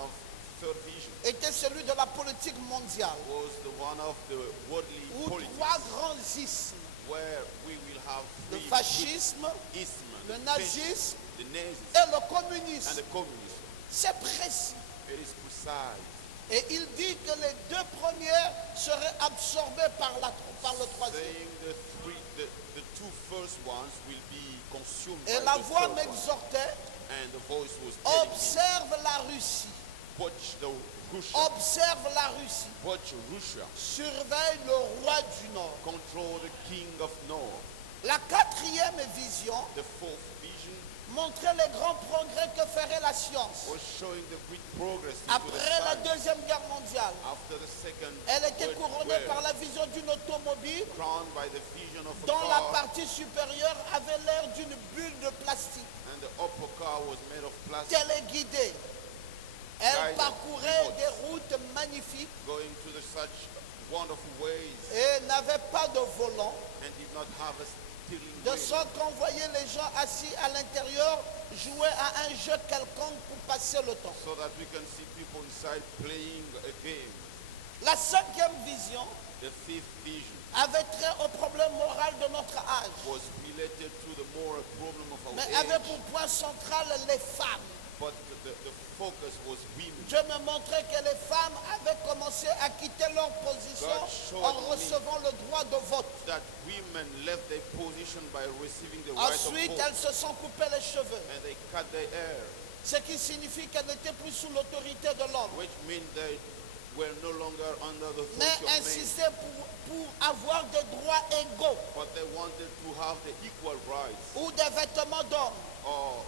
of third vision était celui de la politique mondiale, was the one of the worldly où politics, trois grands ismes, where we will have le three fascisme, isms, le the nazisme fascism, the Nazis, et le and communisme. the communism. C'est précis. It is precise. Et il dit que les deux premières seraient absorbées par le troisième. Saying the two first ones will be consumed Et by la the voix third one. m'exhortait, And the voice was telling me, observe la Russie, watch the Russia, observe la Russie, watch Russia, surveille le roi du Nord. control the king of North. La quatrième vision The fourth vision montrait les grands progrès que ferait la science. was showing the great progress into the Après la science. Deuxième Guerre mondiale, After the second elle était World couronnée War, par la vision d'une automobile crowned by the vision of a dont la car, partie supérieure avait l'air d'une bulle de plastique, and the upper car was made of plastic, téléguidée. Elle Guided, parcourait remote. des routes magnifiques going to the such wonderful ways, et n'avait pas de volant, and did not have a steering de wheel, sorte qu'on voyait les gens assis à l'intérieur jouer à un jeu quelconque pour passer le temps. so that we can see people inside playing a game. La cinquième vision The fifth vision avait trait au problème moral de notre âge, was related to the moral problem of our mais age, avait pour point central les femmes. but the focus was women. Dieu me montrait que les femmes avaient commencé à quitter leur position God showed en me recevant le droit de vote. That women left their position by receiving the right of Ensuite, vote, elles se sont coupées les cheveux, and they cut their hair, ce qui signifie qu'elles n'étaient plus sous l'autorité de l'homme, which means they were no longer under the mais authority of men, insistaient pour avoir des droits égaux but they wanted to have the equal rights, ou des vêtements d'hommes. or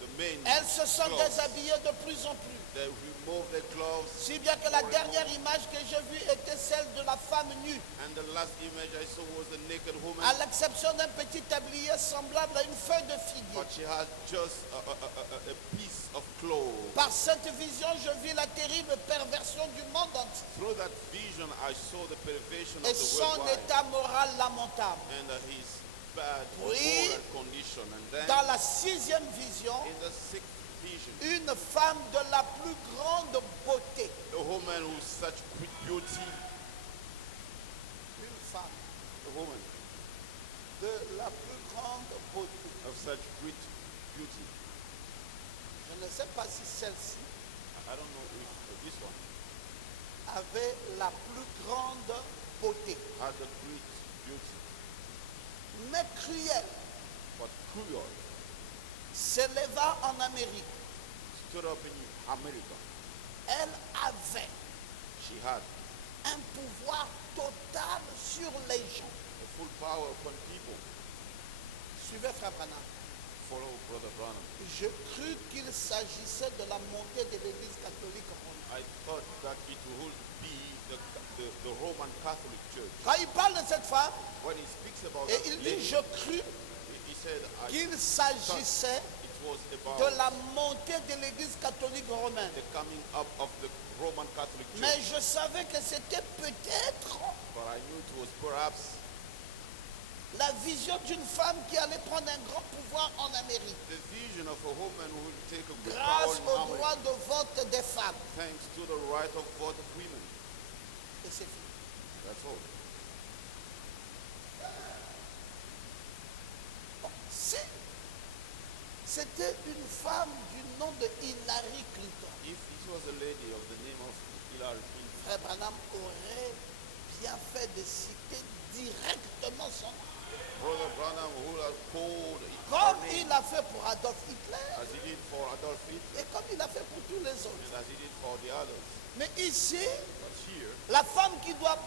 the men. Elles se sont clothes. déshabillées de plus en plus. They removed their clothes, Si bien que la dernière image que j'ai vue était celle de la femme nue, and the last image I saw was a naked woman, à l'exception d'un petit tablier semblable à une feuille de figuier. but she had just a piece of cloth. Par cette vision, je vis la terrible perversion du monde entier Through that vision, I saw the perversion et of the son world état moral lamentable. and his bad Oui. moral condition. And then Dans la sixième vision, in the sixth vision, une femme de la plus grande beauté. a woman with such great beauty, Une femme a woman de la plus grande beauté. of such great beauty. Je ne sais pas si celle-ci I don't know if this one avait la plus grande beauté, had a great beauty, mais cruelle, but cruel, s'éleva en Amérique. stood up in America. Elle avait She had un pouvoir total sur les gens. a full power upon people. Suivez Frère Branham. Follow Brother Branham. Je crus qu'il s'agissait de la montée de l'Église catholique romaine. I thought that it would be the Roman Catholic Church. Quand il parle de cette femme, When he speaks about et that il lady, dit, je crus he said qu'il s'agissait it was de about la montée de l'Église catholique romaine. the coming up of the Roman Catholic Mais Church. je savais que c'était peut-être But I knew it was perhaps la vision d'une femme qui allait prendre un grand pouvoir en Amérique the vision of a woman who will take a good power grâce in au America, droit de vote des femmes. thanks to the right of vote of women. Et c'est fini. That's all. Bon, si c'était une femme du nom de Hillary Clinton, If it was a lady of the name of Hillary Clinton, Frère Branham aurait bien fait de citer directement son nom. Brother Branham would have called her Comme name, il a fait pour Adolf Hitler as he did for Adolf Hitler et comme il a fait pour tous les autres. and as he did for the others. Mais ici, But here, la femme qui doit,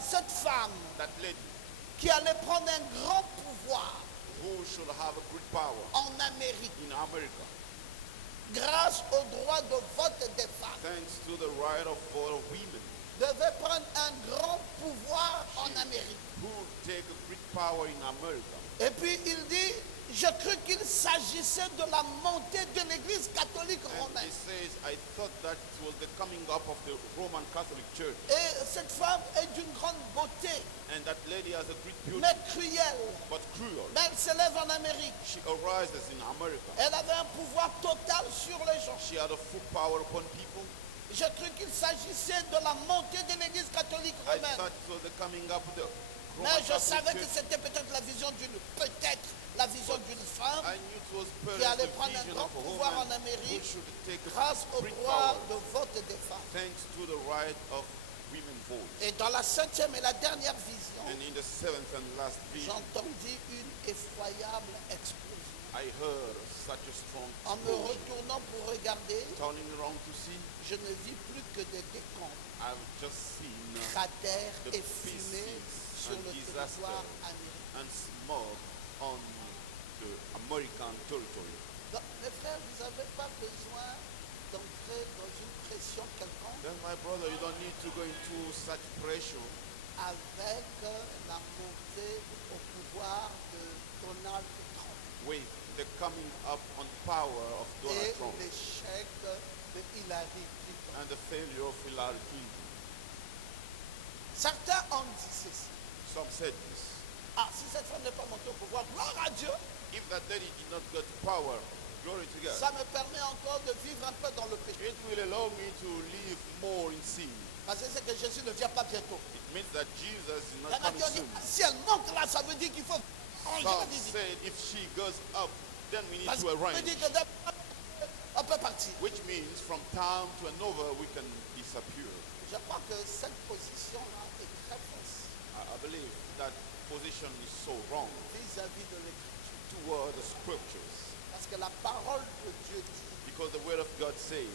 cette femme that lady qui allait prendre un grand pouvoir who should have a great power en Amérique in America, grâce au droit de vote des femmes, thanks to the right of vote of women, devait prendre un grand pouvoir en Amérique. who take a great power in America. Et puis il dit, je crus qu'il s'agissait de la montée de l'Église catholique And romaine. he says, I thought that it was the coming up of the Roman Catholic Church. Et cette femme est d'une grande beauté, And that lady has a great beauty, mais cruelle. but cruel. Mais elle s'élève en Amérique. She arises in America. Elle avait un pouvoir total sur les gens. She had a full power upon people. J'ai cru qu'il s'agissait de la montée de l'église catholique I romaine. thought it was the coming up of the Roman Mais je Catholic savais que Church. c'était peut-être la vision d'une femme I knew it was qui perhaps allait the prendre un vision grand of a pouvoir en woman who Amérique should take a grâce au great droit power de vote des femmes. thanks to the right of women vote. Et dans la 7e et la dernière vision, And in the seventh and last vision, j'entendis une effroyable explosion. I heard such a strong En me explosion. retournant pour regarder, Turning around to see, je ne vis plus que des décombres, I've just seen cratères the et fumées pieces sur and le disaster territoire américain. and smoke on the American territory. Donc, mes frères, vous n'avez pas besoin d'entrer dans une pression quelconque Then, my brother, you don't need to go into such pressure avec la montée au pouvoir de Donald Trump with the coming up on power of Donald et Trump l'échec de Hillary Clinton. and the failure of Hillary Clinton. Certains ont dit ceci. Some said this. Ah, si cette femme n'est pas montée au pouvoir, gloire à Dieu, If that lady did not get power, glory to God, ça me permet encore de vivre un peu dans le péché. it will allow me to live more in sin. Parce que c'est que Jésus ne vient pas bientôt. It means that Jesus is Il y not en a coming qui ont dit, soon. si elle monte là, ça veut dire qu'il faut changer la Some visite. said if she goes up, then we need Parce to que ça veut arrange. dire que on peut partir. Which means from time to another we can disappear. Je crois que cette position-là est très fausse I believe that position is so wrong vis-à-vis de l'Écriture. toward the scriptures. Parce que la parole de Dieu dit, Because the word of God says,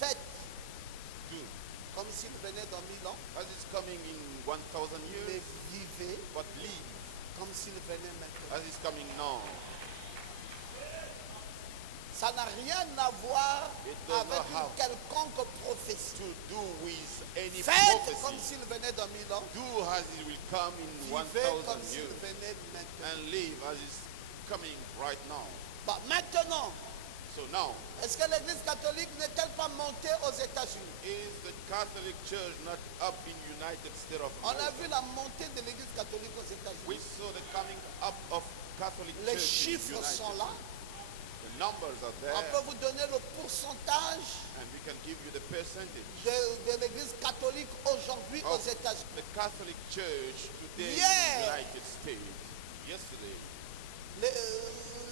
faites do comme s'il venait dans 1000 ans, as it's coming in 1000 mais years, vivez but live comme s'il venait maintenant. as it's coming now. Ça n'a rien à voir It does avec not une have quelconque prophétie. To do with any Faites comme prophecy. s'il venait dans 1000 ans, Do as it will come in vivez comme 1000 s'il years. venait maintenant. And live as it's coming right now. Bon, maintenant, So now, est-ce que l'Église catholique n'est-elle pas montée aux États-Unis? is the Catholic Church not up in United States of On a America? vu la montée de l'Église catholique aux We États-Unis. saw the coming up of Catholic Les Church in chiffres United sont là. States. The numbers are On there, peut vous donner le pourcentage and we can give you the percentage. de l'Église catholique aujourd'hui Of aux États-Unis. the Catholic Church today in Yeah. the United States. Yesterday,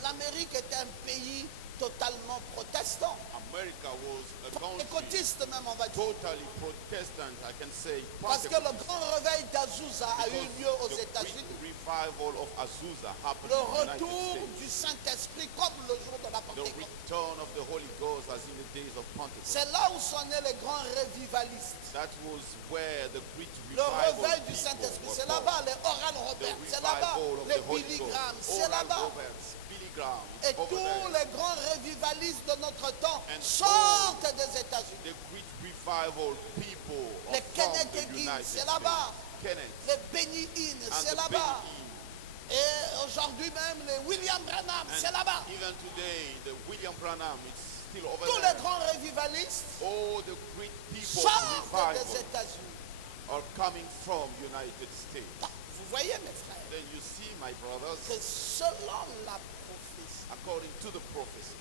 L'Amérique était un pays totalement protestant, America was a country écotiste même, on va dire. totally Protestant, I can say. Parce que le grand réveil d'Azusa a eu lieu aux the États-Unis. great revival of Azusa happened Le in the United retour States. du Saint-Esprit comme le jour de la The Pentecôte. return of the Holy Ghost as in the days of Pentecost. C'est là où sont nés les grands revivalistes. That was where the great Le revival réveil du people Saint-Esprit, were c'est born. là-bas les Oral The Roberts, c'est là-bas revival of les the Holy Billy Ghost. Graham, c'est Oral là-bas. Roberts, Billy Graham, Et over tous there. les grands revivalistes de notre temps And sortent des États-Unis. The great revival people Les from Kenneth the Hagin, United c'est States. là-bas. Kenneth Les Benny Hinn, and c'est the là-bas. Benny Et aujourd'hui même, les William Branham, Hinn. c'est là-bas. And even today, the William Branham is still over Tous there. les grands revivalistes All the great people sortent des revival États-Unis. are coming from United States. Donc, vous voyez, mes frères, Then you see, my que brothers, selon la prophétie, according to the prophecy,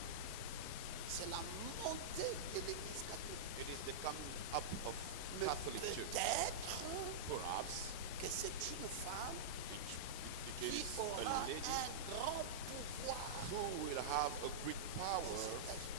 c'est la montée de l'Église catholique. it is the coming up of Mais Catholic Church. peut-être Perhaps que c'est une femme it qui is aura a lady un grand pouvoir who will have a great aux power. États-Unis.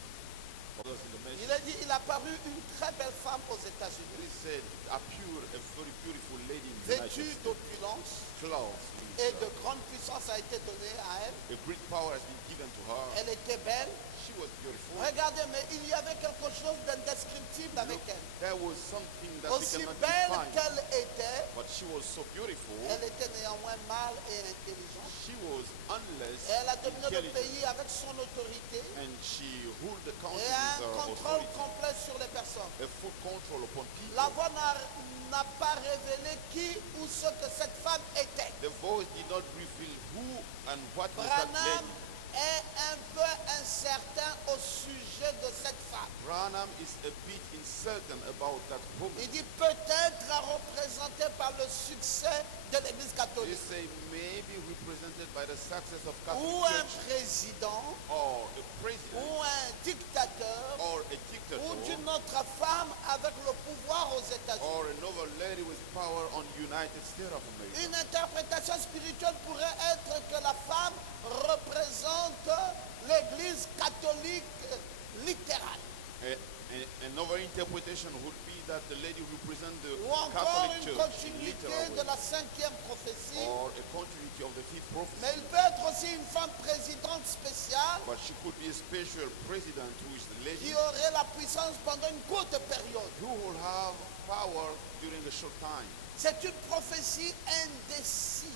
Brothers in the Il message, a dit, il a paru une très belle femme aux États-Unis, he said, appeared a very beautiful lady in the United vêtue States. d'opulence Clothes. et de grande puissance a été donnée à elle. A great power has been given to her. Elle était belle. She was beautiful. Regardez, mais il y avait quelque chose d'indescriptible avec Look, elle. there was something that we Aussi cannot belle define. qu'elle était, But she was so beautiful. elle était néanmoins mâle et intelligente. She was unless Elle a dominé le intelligent. pays avec son autorité And she ruled the country et a with un her contrôle authority. complet sur les personnes. A full control upon people. La voix n'a pas révélé qui ou ce que cette femme était. The voice did not reveal who and what was that Branham lady. est un peu incertain au sujet de cette femme. Branham is a bit uncertain about that woman. Il dit peut-être représentée par le succès de l'Église They catholique say maybe represented by the success of ou Catholic un Church président or a president ou un dictateur autre femme avec le pouvoir aux États-Unis. or another lady with power on United States of America. Une interprétation spirituelle pourrait être que la femme représente l'Église catholique littérale. Another interpretation would be that the lady represents the Ou encore Catholic une Church in continuité literal de way, la cinquième prophétie. or a continuity of the fifth Mais prophecy. il peut être aussi une femme présidente spéciale But she could be a special president who is the lady qui aurait la puissance pendant une courte période. who will have power during a short time. C'est une prophétie indécise.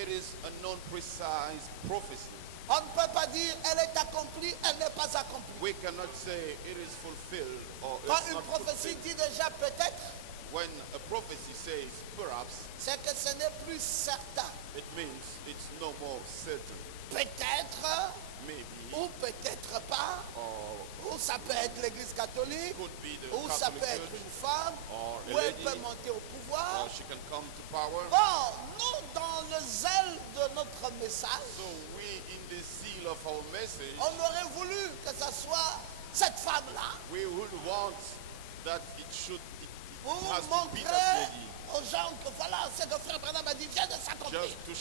It is a non-precise prophecy. On ne peut pas dire elle est accomplie, elle n'est pas accomplie. We cannot say it is fulfilled or Quand it's une not prophétie fulfilled. dit déjà peut-être, When a prophecy says perhaps, c'est que ce n'est plus certain. it means it's no more certain. Peut-être Maybe, ou peut-être pas, or ou ça peut être l'Église catholique, could be the ou ça Catholic peut être Church, une femme, or a ou elle lady, peut monter au pouvoir. or she can come to power. Bon, nous, dans le zèle de notre message, So we, in the zeal of our message, on aurait voulu que ce soit cette femme-là we would want that it pour has to be montrer that lady, aux gens que voilà ce que Frère Branham a dit vient de s'accomplir. just to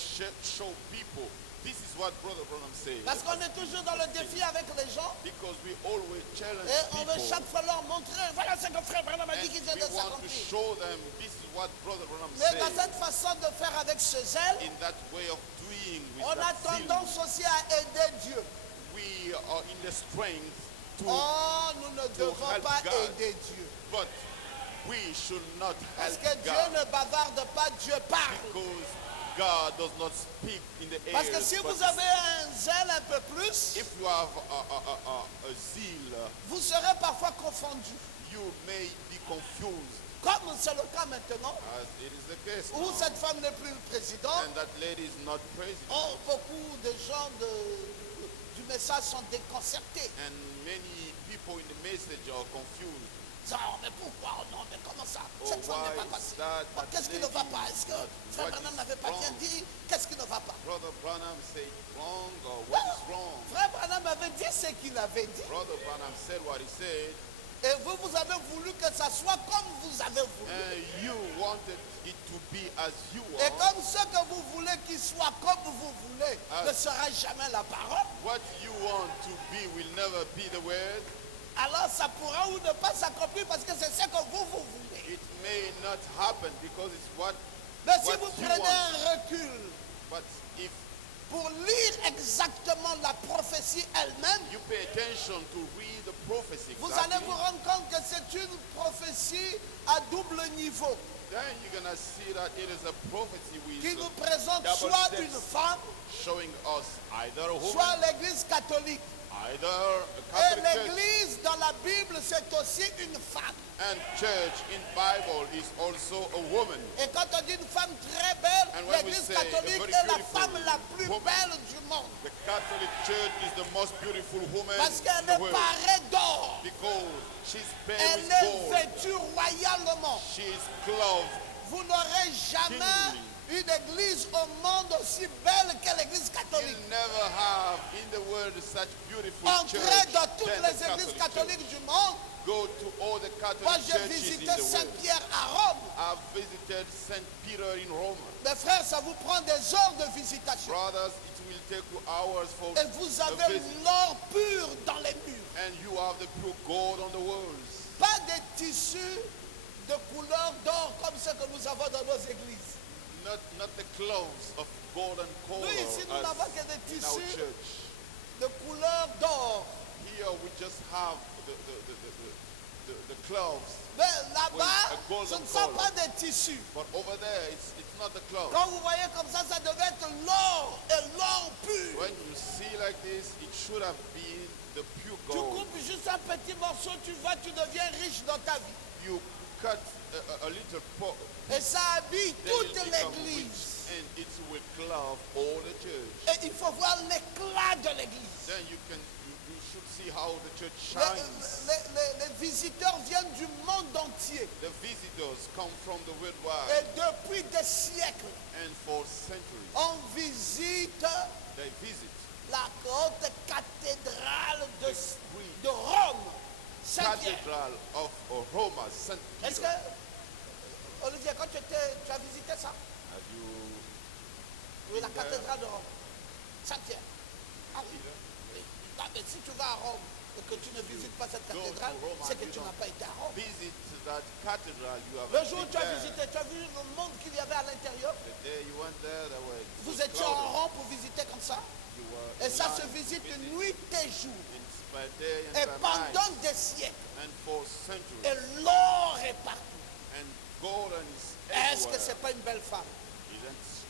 show people this is what Brother Branham says. Parce qu'on est toujours dans le défi avec les gens Because we always challenge et on veut people, chaque fois leur montrer voilà ce que Frère Branham a dit and qui vient we de want to s'accomplir. show them this is what Brother Branham Mais dans says. cette façon de faire avec ce zèle, In that way of doing with on a that zeal, tendance aussi à aider Dieu. we are in the strength to, Oh, nous ne devons help pas God. aider Dieu. but we should not Parce help que Dieu God, ne bavarde pas, Dieu parle. because God does not speak in the air. Parce que si vous avez un zèle un peu plus, If you have a zeal, vous serez parfois confondu. you may be confused, Comme c'est le cas maintenant, as it is the case où now, cette femme n'est plus présidente. and that lady is not president. Oh, beaucoup de gens du message sont déconcertés. And many people in the message are confused. Non, mais pourquoi? Oh non, mais comment ça? Oh, Cette femme n'est why pas is passée. that? Oh, qu'est-ce qui ne va pas? Est-ce que Frère What Branham is n'avait pas bien wrong? dit? Qu'est-ce qui ne va pas? Brother Branham said wrong, or what is wrong? Frère Branham avait dit ce qu'il avait dit. Brother Branham said what he said, Et vous avez voulu que ça soit comme vous avez voulu. and you wanted it to be as you Et are. comme ce que vous voulez qu'il soit comme vous voulez ne sera jamais la parole, What you want to be will never be the word. alors ça pourra ou ne pas s'accomplir parce que c'est ce que vous voulez. It may not happen because it's what Mais si what vous you prenez want. un recul But if pour lire exactement la prophétie elle-même, you pay attention to read the prophecy vous allez exactly, vous rendre compte que c'est une prophétie à double niveau then you're gonna see that it is a prophecy qui with nous présente double soit steps. une femme, showing us either a woman, soit l'Église catholique. either a Et Catholic church, l'Église dans la Bible, c'est aussi une femme. and church in Bible is also a woman. Et quand on dit une femme très belle, And when we l'Église say catholique a very est la beautiful femme la plus woman, belle du monde. The Catholic Church is the most beautiful woman Parce in qu'elle the est world parée d'or. because she's paired Elle with est gold. vêtue royalement. She is clothed. Vous n'aurez jamais une église au monde aussi belle que l'église catholique. You'll never have in the world such beautiful church Entrez dans toutes than les the églises Catholic catholiques Church. du monde. Go to all the Moi, Catholic j'ai churches in visité the world. Saint-Pierre à Rome. I've visited St. Peter in Rome. Mes frères, ça vous prend des heures de visitation. Brothers, it will take you hours for Et vous a avez visit. l'or pur dans les murs. And you have the pure gold on the walls. Pas des tissus de couleur d'or comme ceux que nous avons dans nos églises. Not the clothes of gold and Nous color ici, nous as n'avons que des in our tissus church. de couleur d'or. Here we just have the clothes. Mais là-bas, a golden ce ne sont color. pas des tissus. But over there, it's not the clothes. Quand vous voyez comme ça devait être l'or et l'or pur. When you see like this, it should have been the pure Tu gold. coupes juste un petit morceau, tu vois, tu deviens riche dans ta vie. You cut a little pot, Et ça habille then you toute become l'église. rich, and it will clothe all the church. Et il faut voir l'éclat de l'église. Then you should see how the church Les, shines. les visiteurs viennent du monde entier. The visitors come from the Et worldwide, depuis des siècles, and for centuries on visite they visit la haute cathédrale the great de Rome. Saint-Pierre. cathedral of Roma, St. Est-ce Peter. que, Olivier, quand tu as visité ça? Have you Oui, la been there? cathédrale de Rome. Saint-Pierre. Ah oui. Peter? Oui. Non, mais si tu vas à Rome et que tu ne visites pas cette Go to cathédrale, Rome c'est and que you tu n'as don't pas été à Rome. visit that cathedral, you have Le jour où been tu as there. visité, tu as vu le monde qu'il y avait à l'intérieur. The day you went there, there were Vous so étiez en crowded. rond pour visiter comme ça. You were Et ça se lined to visite visit nuit et jour. by day and Et by pendant night, des siècles. and for centuries. Et l'or est partout. And golden is Est-ce que everywhere. ce n'est pas une belle femme?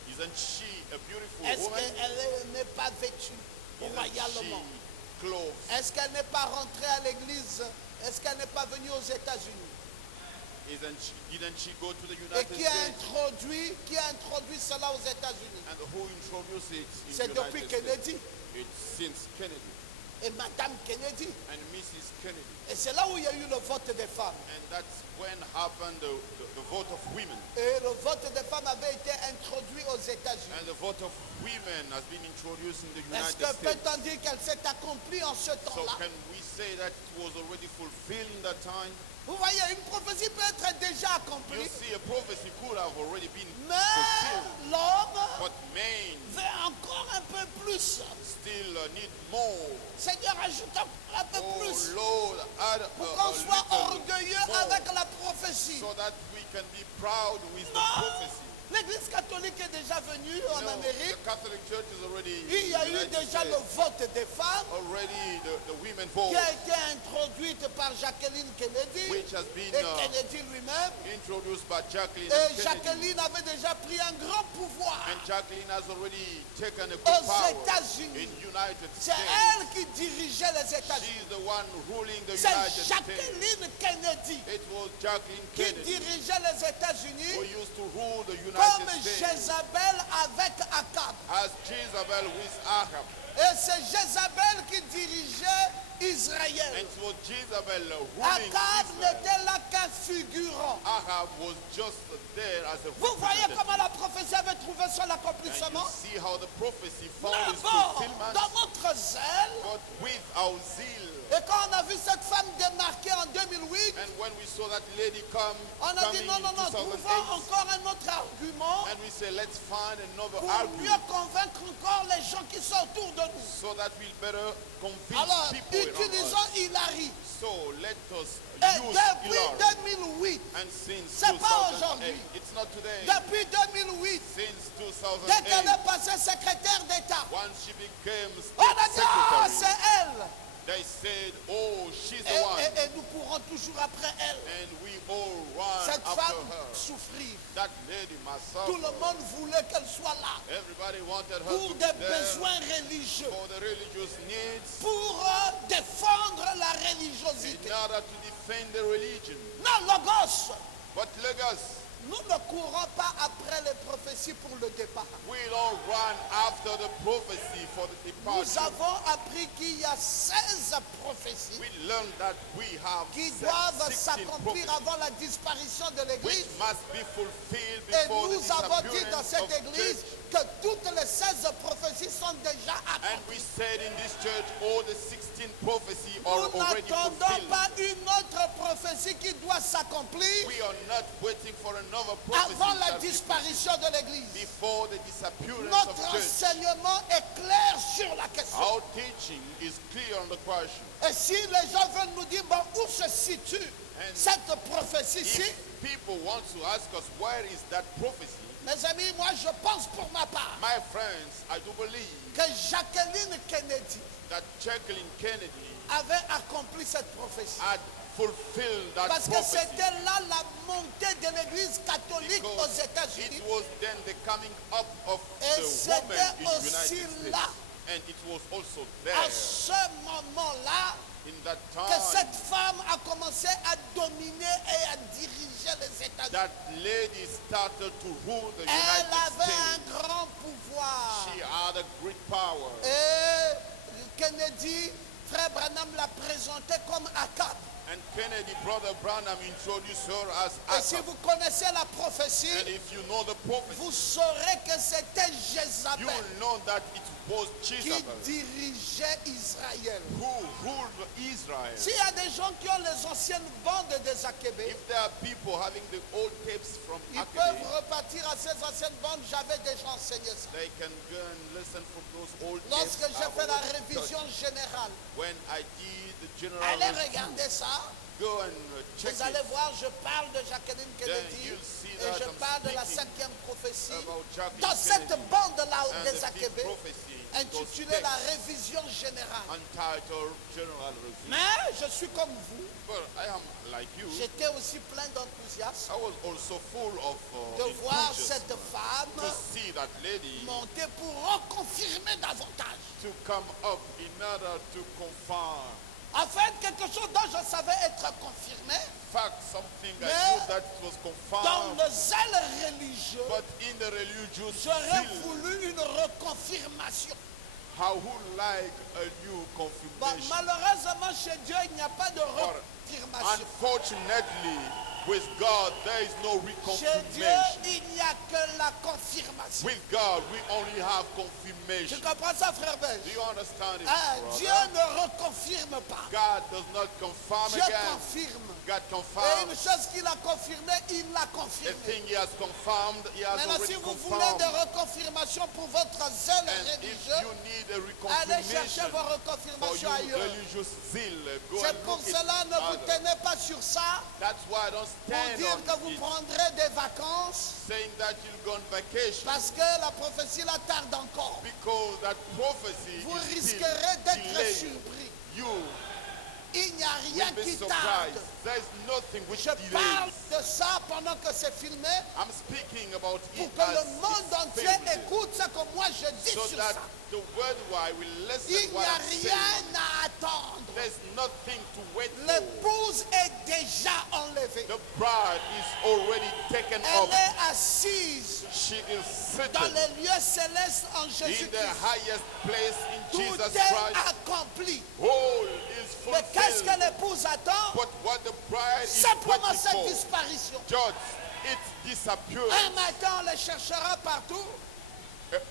Isn't she a beautiful Est-ce woman? qu'elle n'est pas vêtue Isn't royalement? she clothed? Est-ce qu'elle n'est pas rentrée à l'église? Est-ce qu'elle n'est pas venue aux États-Unis? Didn't she go to the Et United qui a States? introduit cela aux États-Unis? And who introduced it in C'est the depuis United Kennedy States? It's since Kennedy et Madame Kennedy. and Mrs. Kennedy. Et c'est là où il y a eu le vote des femmes. And that's when happened the vote of women. Et le vote des femmes avait été introduit aux États-Unis. And the vote of women has been introduced in the Est-ce United que States. peut-on dire qu'elle s'est accomplie en ce So temps-là? can we say that it was already fulfilled in that time? Vous voyez, une prophétie peut être déjà You accomplie, see, a prophecy could have already been mais fulfilled. l'homme But man veut encore un peu plus. still need more. Seigneur, ajoute encore un peu Oh plus Lord, add pour a qu'on soit little orgueilleux more avec la prophétie. so that we can be proud with the Non, prophecy. l'Église catholique est déjà venue en No, Amérique. the Catholic Church is already Il y a in the eu United déjà States. le vote des femmes Already the women vote, qui a été introduite par Jacqueline Kennedy which has been et Kennedy lui-même. introduced by Jacqueline Et and Kennedy. Jacqueline avait déjà pris un grand pouvoir. And Jacqueline has already taken a Aux good power États-Unis. in United C'est States. elle qui dirigeait les États-Unis. She's the one ruling the C'est United States. Jacqueline Kennedy It was Jacqueline qui Kennedy dirigeait les who États-Unis used to rule the comme United States Jézabel avec Akab. as Jezebel with Ahab. Et c'est Jézabel qui dirigeait Israël. And it was Jezebel ruling Akab Israel. n'était là qu'un figurant. Ahab was just there as a Vous voyez representative. comment la prophétie avait trouvé son And you accomplissement? see how the prophecy found its D'abord, fulfillment. dans notre zèle, But with our zeal, et quand on a vu cette femme démarquée en 2008, and when we saw that lady come on a dit coming non, non, in non, trouvons 2008, encore un autre argument and we say let's find another pour argument mieux convaincre encore les gens qui sont autour de nous. so that we'll better convince Alors, people around utilisons us. Hilary. So let us Et use depuis Hillary. 2008, And since c'est pas 2008, aujourd'hui. it's not today. Depuis 2008, Since dès qu'elle 2008, est passée secrétaire d'État, once she became on a dit, ah, secretary, c'est elle. they said, oh, she's the Et, one. et nous courons toujours après elle. And we all run Cette after femme her. souffrir. That lady must Tout le suffer. monde voulait qu'elle soit là Everybody wanted her pour to be des there besoins religieux, for the religious needs, pour défendre la in religiosité. order to defend the religion. Non, Logos, But Lagos, nous ne courons pas après les prophéties pour le départ. we don't run after the prophecy for the Nous departure. avons appris qu'il y a 16 prophéties We learned that we have qui doivent 16 s'accomplir prophecies avant la disparition de which l'Église. must be fulfilled Et before the nous avons dit dans disappearance cette of Église church. que toutes les 16 prophéties sont déjà And accomplies. we said in this church, all the 16 prophecies are Nous already n'attendons fulfilled. pas une autre prophétie qui doit s'accomplir We are not waiting for another prophecy avant la that will disparition de l'Église. before the disappearance Notre of church. enseignement est clair sur la question. Our teaching is clear on the question. Et si les gens veulent nous dire, bon, où se situe cette prophétie-ci, If people want to ask us where is that prophecy, mes amis, moi je pense pour ma part my friends, I do believe que Jacqueline Kennedy that Jacqueline Kennedy avait accompli cette prophétie. had fulfilled that Parce que prophecy. c'était là la montée de l'Église catholique aux Because États-Unis. it was then the coming up of Et the c'était woman in the aussi United States. là, And it was also à there ce moment-là, in that que time cette femme a commencé à dominer et à diriger les États-Unis. that lady started to rule the Elle United avait States. un grand pouvoir. She had a great power. Et Kennedy, frère Branham l'a présenté comme Akab. And Kennedy, Brother Branham, introduced her as Et si Ahab. vous connaissez la prophétie, And if you know the prophecy, vous saurez que c'était you Jézabel. will know that it was qui Jezebel, dirigeait Israël. who ruled Israel. S'il y a des gens qui ont les anciennes bandes des Akébé, If there are people having the old tapes from ils Akebe, peuvent repartir à ces anciennes bandes. J'avais déjà enseigné ça. they can go and listen from those old Lorsque tapes. j'ai I fait la was in révision church. générale, When I did the general allez review, regarder ça. go and check Vous allez it voir, je parle de Jacqueline Kennedy you'll see et that je I'm parle de la speaking cinquième prophétie. about Jacqueline Dans cette Kennedy bande-là and des the fifth Akébé, prophecy, intitulée those la texts révision générale. entitled General Review. Mais je suis comme vous, But I am like you. j'étais aussi plein d'enthousiasme I was also full of de voir enthusiasm cette femme to see that lady monter pour reconfirmer davantage. to come up in order to confirm. En fait, quelque chose dont je savais être confirmé, Fact, something I Mais knew that it was dans confirmed, le zèle religieux, but in the religious j'aurais zeal, voulu une reconfirmation. how who like a new Bon, confirmation. malheureusement, chez Dieu, il n'y a pas de reconfirmation. Unfortunately, with God, there is no Chez Dieu, reconfirmation. il n'y a que la confirmation. With God, we only have Tu confirmation. comprends ça, frère Do Belge? you understand it, Ah, brother? Dieu ne reconfirme pas. God does not confirm Dieu again. confirme. God Et confirms. une chose qu'il a confirmée, il l'a The confirmée. thing he has confirmed, he has Maintenant, si already vous voulez confirmed. des reconfirmations pour votre zèle And if religieux, you need a allez chercher reconfirmation vos for reconfirmations your ailleurs. religious zeal, go C'est and pour look cela, it ne vous other. tenez pas sur ça That's why I don't pour stand dire que on vous it, prendrez des vacances, saying that you'll go on vacation, parce que la prophétie la tarde encore. because that prophecy Vous is still risquerez d'être delayed. surpris. You Il n'y a rien will be qui tarde. surprised. There is nothing which Je parle delays. de ça pendant que c'est filmé I'm speaking about pour it que as le monde it's entier filmed, écoute ce que moi je dis so sur that ça. the worldwide will listen Il n'y what a I'm saying. rien à attendre. There's nothing to wait for. L'épouse est déjà enlevée. The bride is already taken Elle up. est assise She is dans seated les lieux célestes en in the Jésus-Christ. highest place in Tout Jesus est Christ. accompli. All is Mais qu'est-ce que fulfilled. l'épouse attend? But what the bride is Simplement waiting cette for, disparition. just its disappearance. Un matin, on les cherchera partout.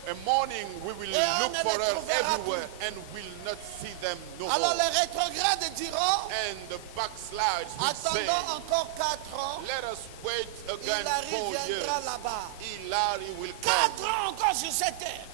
A morning we will Et on look ne for les her trouvera everywhere and will not see them no Alors more. les rétrogrades diront, And the backslides will say, attendons encore 4 ans, let us wait again Hilary 4 years. viendra là-bas. Hilary will 4 come. ans encore sur cette terre.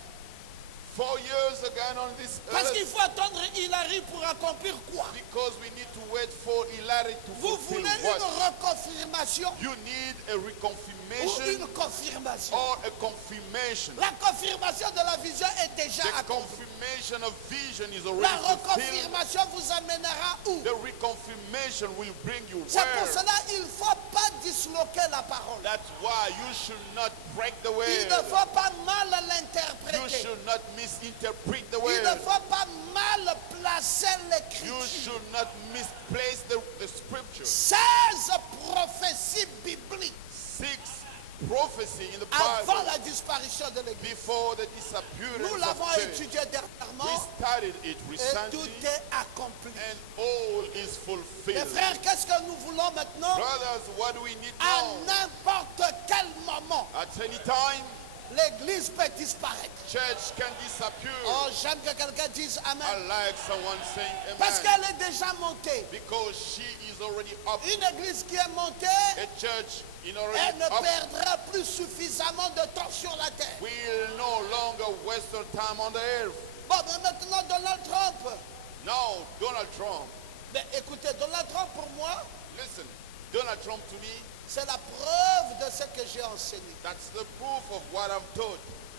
4 years again on this Parce earth. qu'il faut attendre Hilary pour accomplir quoi? Because we need to wait for Hilary to Vous fulfill voulez what? une reconfirmation You need a ou reconfirmation une confirmation? or a confirmation. La confirmation de la vision est déjà The accomplie. confirmation of vision is La already fulfilled. reconfirmation vous amènera où? The reconfirmation will bring you C'est pour where? cela qu'il ne faut pas disloquer la parole. That's why you should not break the Il word. ne faut pas mal You l'interpréter. should not misinterpret the Il ne word. faut pas mal placer You l'écriture. should not misplace the scripture. 16 prophéties bibliques 6 prophecy in the avant Bible la disparition de l'Église. before the disappearance Nous of l'avons church. étudié We dernièrement studied it et recently tout est accompli. and all is Mes fulfilled. frères, qu'est-ce que nous voulons maintenant? Brothers, what do we need À now? n'importe quel moment, At any time, l'Église peut disparaître. church can disappear. Oh, j'aime que quelqu'un dise I Amen. like someone saying Parce amen. qu'elle est déjà montée. Because she is already up. Une église qui est montée, A church in elle already ne up perdra plus suffisamment de temps sur la terre. will no longer waste their time on the earth. Bon, mais maintenant Donald Trump. Now, Donald Trump, Mais écoutez, Donald Trump pour moi, listen, Donald Trump to me, c'est la preuve de ce que j'ai enseigné. that's the proof of what I'm taught.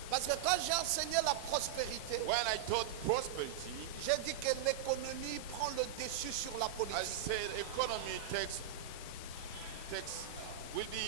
Parce que quand j'ai enseigné la prospérité, When I taught prosperity, j'ai dit que l'économie prend le dessus sur la I politique. said economy will be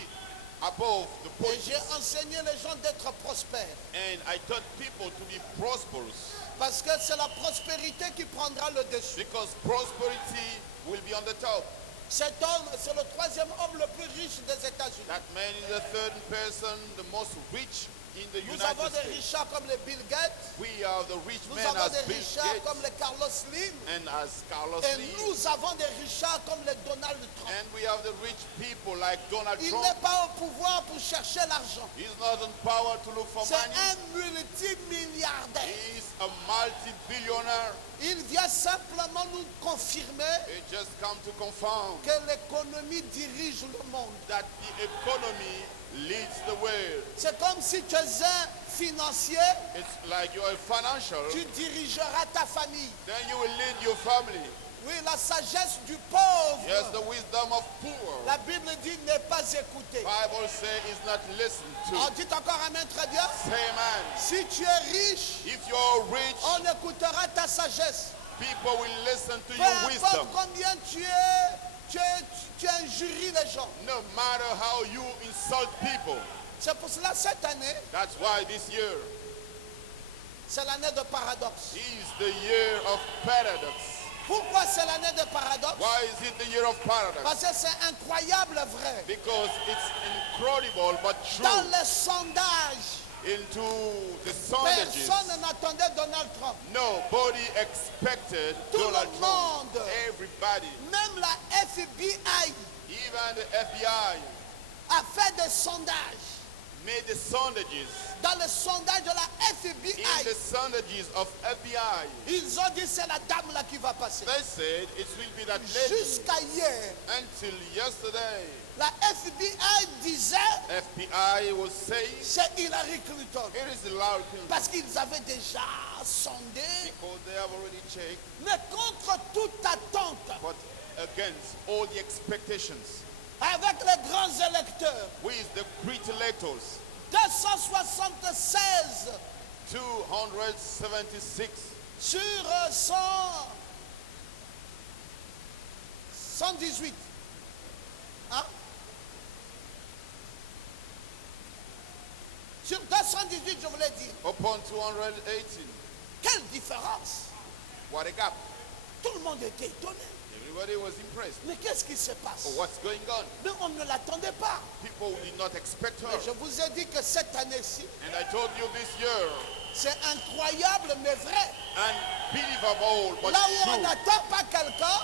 above the Et j'ai politics. enseigné les gens d'être prospères. And I taught people to be prosperous Parce que c'est la prospérité qui prendra le dessus. because prosperity will be on the top. Cet homme, c'est le 3e homme le plus riche des États-Unis. That man is the third person, the most rich in the Nous avons United des States, richards comme les Bill Gates. we are the rich Nous men avons as des Bill richards comme Gates les Carlos Slim. and as Carlos Et Lee. nous avons des richards comme les Donald Trump. And we have the rich people like Donald Il Trump. n'est pas au pouvoir pour chercher l'argent. He's not in power to look for C'est money. un multimilliardaire. He's a multi-billionaire. Il vient simplement nous confirmer He just come to confirm que l'économie dirige le monde. that the economy leads the way. C'est comme si tu es un financier, It's like you're a financial, tu dirigeras ta famille. then you will lead your family. Oui, la sagesse du pauvre. Yes, the wisdom of poor. La Bible dit n'est pas écoutée. Bible says is not listened On to. dit encore amen très bien. Say man, Si tu es riche, if you're rich, on écoutera ta sagesse. people will listen to Peu your importe wisdom. combien tu injuries les gens. No matter how you insult people. C'est pour cela cette année, That's why this year c'est l'année de paradoxe. is the year of paradox. Pourquoi c'est l'année de paradoxe? Why is it the year of paradox? Parce que c'est incroyable vrai. Because it's incredible but Dans true. les sondages, Into the sondages, personne n'attendait Donald Trump. nobody expected Tout Donald le Trump. monde, Everybody, même la FBI, even the FBI, a fait des sondages. made the sondages. Dans le sondage de la In FBI, the sondages of FBI, ils ont dit c'est la dame là qui va passer. they said it will be that lady. Jusqu'à hier, Until yesterday, la FBI disait FBI was saying c'est Hillary Clinton. it is Hillary Clinton Parce qu'ils avaient déjà sondé. because they have already checked. Mais contre toute attente, But against all the expectations, avec les grands électeurs, with the great electors, 276 276 sur 118. Hein? Sur 218, je voulais dire. upon 218. Quelle différence! What a gap. Tout le monde était étonné. Everybody was impressed. Mais qu'est-ce qui se passe? Oh, what's going on? Mais on ne l'attendait pas. People did not expect her. Mais je vous ai dit que cette année-ci, And I told you this year, c'est incroyable mais vrai. unbelievable but Là où on true. n'attend pas quelqu'un,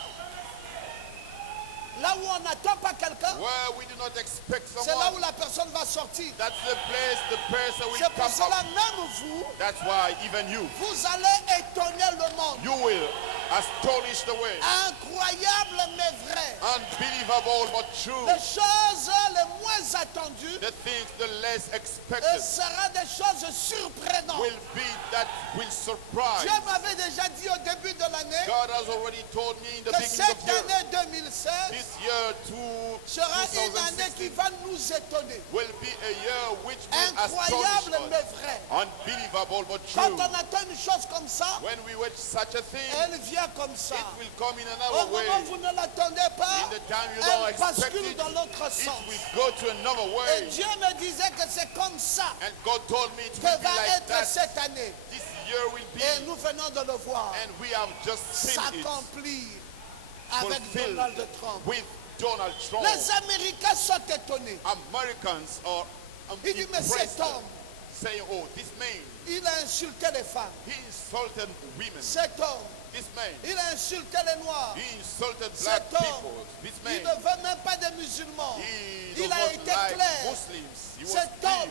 là où on n'attend pas quelqu'un, Where we do not expect c'est là où someone, la personne va sortir. that's the place the person will C'est pour come cela up. même vous, That's why even you, vous allez étonner le monde. you will astonish the way. Incroyable mais vrai. Unbelievable but true. Les choses les moins attendues The things the less expected seront des choses surprenantes. will be that will surprise. Dieu m'avait déjà dit au début de l'année God has already told me in the que beginning of cette the year, année 2016 this year sera une année qui 2016 va nous étonner. will be a year which will Incroyable astonish mais us. vrai. Unbelievable but Quand true. on attend une chose comme ça, When we watch such a thing, elle vient comme ça. it will come in Au another way. moment où vous ne l'attendez pas, In the time you don't elle expect bascule it, dans l'autre it sens. will go to another Et way. Dieu me disait que c'est comme ça And God told me it que will be va like être that. cette année. This year will be, Et nous venons de le voir and we have just seen it s'accomplir avec fulfilled Donald Trump. with Donald Trump. Les Américains sont étonnés. Americans are Il dit, mais impressed, cet homme, saying, oh, this man, il a insulté les femmes. he insulted women. Cet homme, This man, il a insulté les Noirs. he insulted black Cet homme, people. This il man, ne veut même pas des musulmans. he Il does a not été like clair. Muslims. He was Cet clear. homme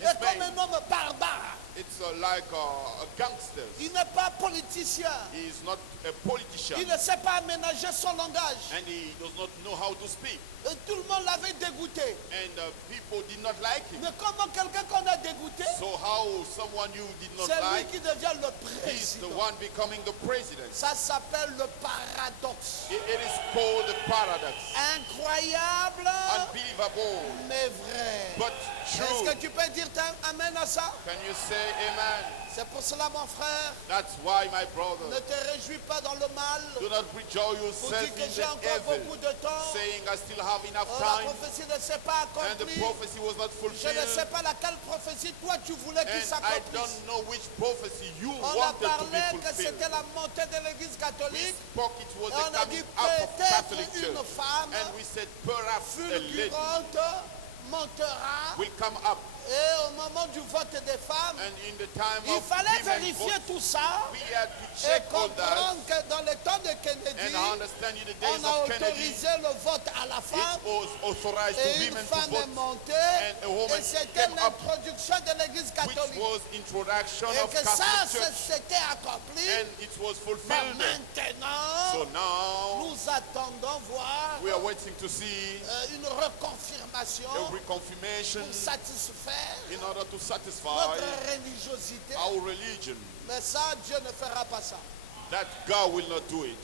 This est comme man, un homme barbare. it's like a gangster. Il n'est pas politicien. He is not a politician. Il ne sait pas aménager son langage. And he does not know how to speak. Et tout le monde l'avait dégoûté. And people did not like him. Mais comment quelqu'un qu'on a dégoûté, So how someone you did not c'est lui like, qui devient le he's the président. one becoming the president. Ça s'appelle le paradoxe. It is called the paradox. Incroyable, Unbelievable, mais vrai. but Est-ce true. que tu peux dire amen à ça? Can you say amen? C'est pour cela, mon frère, That's why, my ne brother, te réjouis pas dans le mal. do not rejoice Pour yourself dire que in j'ai the encore evil, beaucoup de temps. saying I still have enough La time, prophétie ne s'est pas and the accomplie. prophecy was not Je ne sais fulfilled. pas laquelle prophétie toi tu voulais qu'il And I s'accomplisse. don't know which prophecy you On a wanted to parlé be que fulfilled. c'était la montée de l'église We catholique. spoke it was Et the on a dit coming up of peut-être Catholic une Church. femme And we said perhaps a lady, fulgurante, montera. will come up. Et au moment du vote des femmes, And in the time il of fallait women vérifier vote, tout ça we had to et check all that. comprendre que dans le temps de Kennedy, And I understand in the days on a of Kennedy, autorisé le vote à la it femme was authorized to et une women to femme est vote, montée and a woman et c'était came up, l'introduction de l'église which catholique. was introduction Et of que ça, Catholic Church, s'était accompli. and it was Mais fulfilled. maintenant, So now nous attendons voir we are waiting to see une reconfirmation a reconfirmation pour satisfaire in order to satisfy notre religiosité. our religion. Mais ça, Dieu ne fera pas ça. That God will not do it.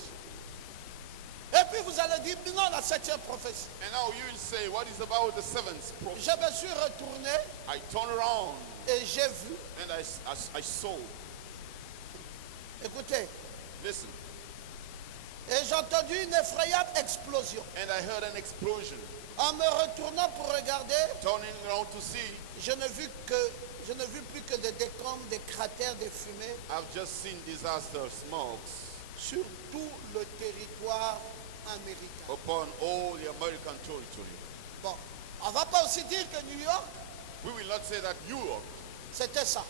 Et puis vous allez dire, mais non, la septième prophétie. And now you will say, what is about the seventh prophet? Je me suis retourné I turn around et j'ai vu. and I saw. Écoutez, Listen. et j'ai entendu une effroyable explosion. And I heard an explosion. En me retournant pour regarder, Turning around to see, je ne vis plus que des décombres, des cratères, des fumées I've just seen disaster smokes sur tout le territoire américain. upon all the American territory. Bon, on ne va pas aussi dire que New York, We will not say that New York c'était ça.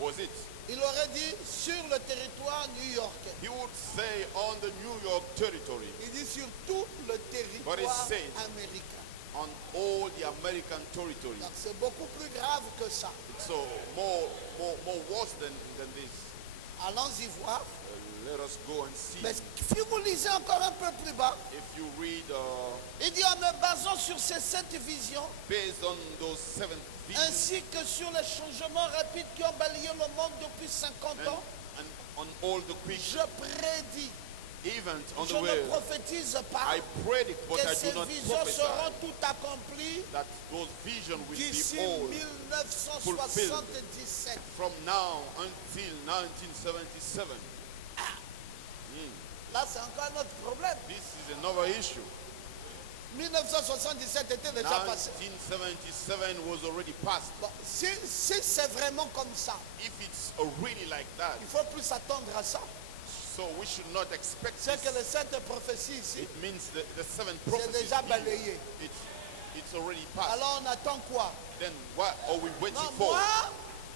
was it. Il aurait dit sur le territoire new-yorkais. He would say on the New York territory, Il dit sur tout le territoire But it says- américain. on all the American territory. Donc c'est beaucoup plus grave que ça. So more worse than this. Allons-y voir. Let us go and see. Mais si vous lisez encore un peu plus bas, If you read il dit en me basant sur ces 7 visions, based on those 7 visions ainsi que sur les changements rapides qui ont balayé le monde depuis 50 ans, and on all the quick je prédis, events on je the way, ne prophétise pas I predict, but que I ces do not visions prophesy seront toutes accomplies that those visions will d'ici be all 1977. from now until 1977. Là, c'est encore notre problème. This is another issue. 1977 était déjà passé. 1977 was already past. Bon, si c'est vraiment comme ça, If it's really like that, il faut plus s'attendre à ça. so we should not expect C'est que this. les saintes prophéties ici, It means the seventh c'est prophecy. déjà balayé. It's already passed. Alors on attend quoi? Then what are we waiting Non, for? moi,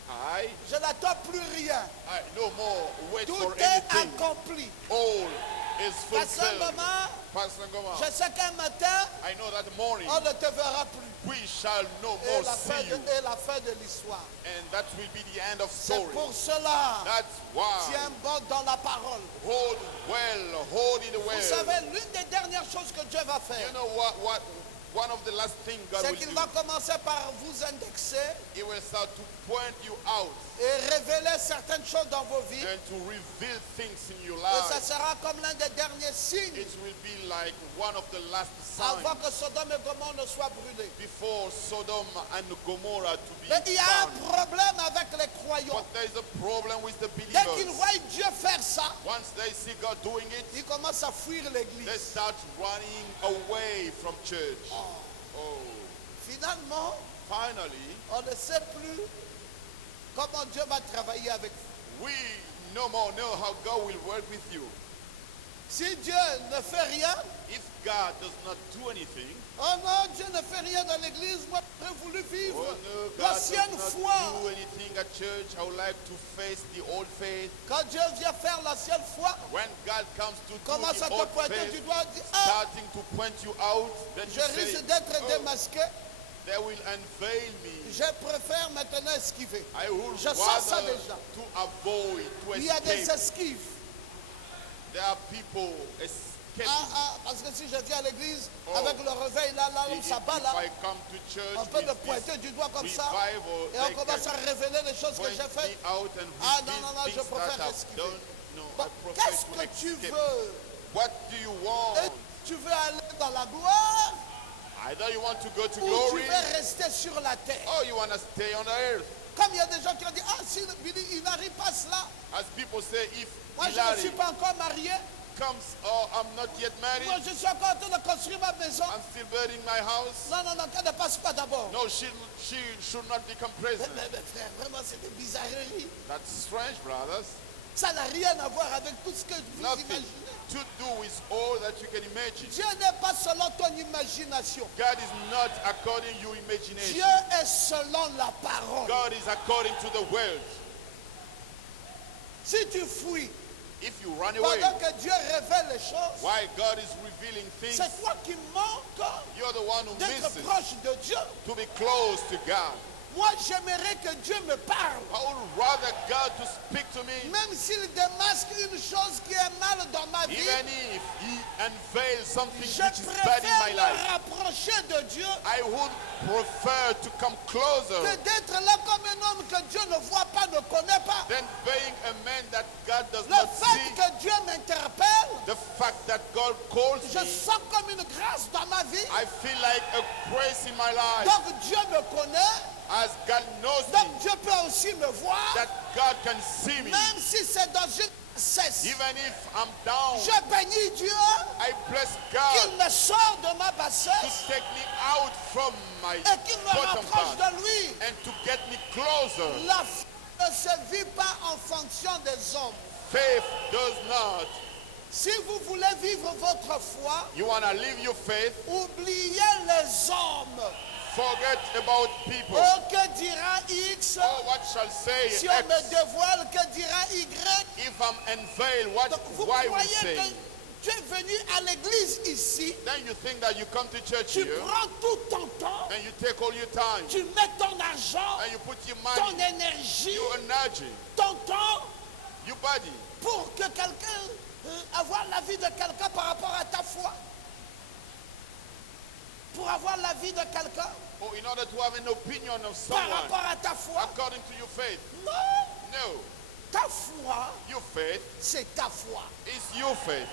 I je n'attends plus rien. no more wait Tout for est anything. accompli. All is Pasteur fulfilled. Goma, Pastor Ngoma, je sais qu'un matin, I know that morning on ne te verra plus. we shall no Et more la fin see you. et la fin de l'histoire. And that will be the end of C'est story. pour cela, That's why tiens bon dans la parole. hold well, hold it Vous well. savez, l'une des dernières choses que Dieu va You faire, know what one of the last things God c'est will qu'il do, va commencer par vous indexer He will start to point you out et révéler certaines choses dans vos vies. and to reveal things in your Et ça life. sera comme l'un des derniers signes It will be like one of the last signs avant que Sodome et Gomorrhe ne soient brûlés. before Sodom and Gomorrah to be Mais il y a un burned. problème avec les croyants. But there is a problem with the Dès qu'ils believers. voient Dieu faire ça, Once they see God doing it, ils commencent à fuir they l'église. start running away from church. Oh, Finalement, finally, on ne sait plus comment Dieu va travailler avec vous. we no more know how God will work with you. Si Dieu ne fait rien, If God does not do anything, oh non, Dieu ne fait rien dans l'église, moi j'aurais voulu vivre oh no, God does l'ancienne not foi. do anything at church, I would like to face the old faith. Quand Dieu vient faire l'ancienne foi, When God comes to do commence à the te old pointer du faith, doigt, dit, ah, starting to point you out, then je you say, risque d'être oh, démasqué, they will unveil me. je préfère maintenant esquiver. I would Je sens ça rather déjà. to avoid, to Il y a des escape. esquives. There are people escaping. Parce que si je viens à l'église Oh. avec le réveil là, on If s'abat là, I come to church on peut with me this pointer du doigt comme ça revival, et on they commence à can révéler les choses que point j'ai faites. me out and Ah, reveal non, non, non, je things préfère that I've esquiver. done. No, Bon, I prefer qu'est-ce to que tu escape. veux? What do you want? Et tu veux aller dans la gloire Either you want to go to ou tu glory, veux rester sur la terre? or you want to stay on the earth. Comme il y a des gens qui ont dit, ah, si Billy, il n'arrive pas à cela, As people say, if moi je ne Hillary suis pas encore marié, comes, oh, I'm not yet married, moi je suis encore en train de construire ma maison. I'm still building my house. Non, non, non, qu'elle ne passe pas d'abord. No, she should not become Mais, president. mais frère, vraiment c'est des bizarreries. That's strange, brothers. Ça n'a rien à voir avec tout ce que vous Nothing imaginez. to do with all that you can imagine. Dieu n'est pas selon ton imagination. God is not according to your imagination. Dieu est selon la parole. God is according to the word. Si tu fuis, If you run away, pendant que Dieu révèle les choses, while God is revealing things, c'est toi qui manques you're the one who d'être misses proche de Dieu. to be close to God. Moi, j'aimerais que Dieu me parle. I would rather God to speak to me, Même s'il démasque une chose qui est mal dans ma vie, even if He unveils something je which is bad in préfère my me life. rapprocher de Dieu I would prefer to come closer que d'être là comme un homme que Dieu ne voit pas, ne connaît pas. than being a man that God does Le not fait see. que Dieu m'interpelle, The fact that God calls je me, sens comme une grâce dans ma vie. I feel like a grace in my life. Donc Dieu me connaît, As God knows donc me, Dieu peut aussi me voir, that God can see me. même si c'est dans une cesse. Even if I'm down, Je bénis Dieu I bless qu'il God me sort de ma to bassesse take me out from my et qu'il me bottom rapproche part de lui. and to get me closer. La foi ne se vit pas en fonction des hommes. Faith does not. Si vous voulez vivre votre foi, You want to live your faith, oubliez les hommes. forget about people. Oh, que dira X? Oh, what shall say Si on me X? dévoile, que dira Y? If I'm unveiled, what Donc, vous why we croyez say? que tu es venu à l'église ici, Then you think that you come to church tu here prends tout ton temps, and you take all your time tu mets ton argent, and you put your ton money, énergie, your energy, ton temps your body pour que quelqu'un, avoir l'avis de quelqu'un par rapport à ta foi. Pour avoir l'avis de quelqu'un or in order to have an opinion of par someone rapport à ta foi. according to your faith. Non, No, ta foi, your faith c'est ta foi. is your faith.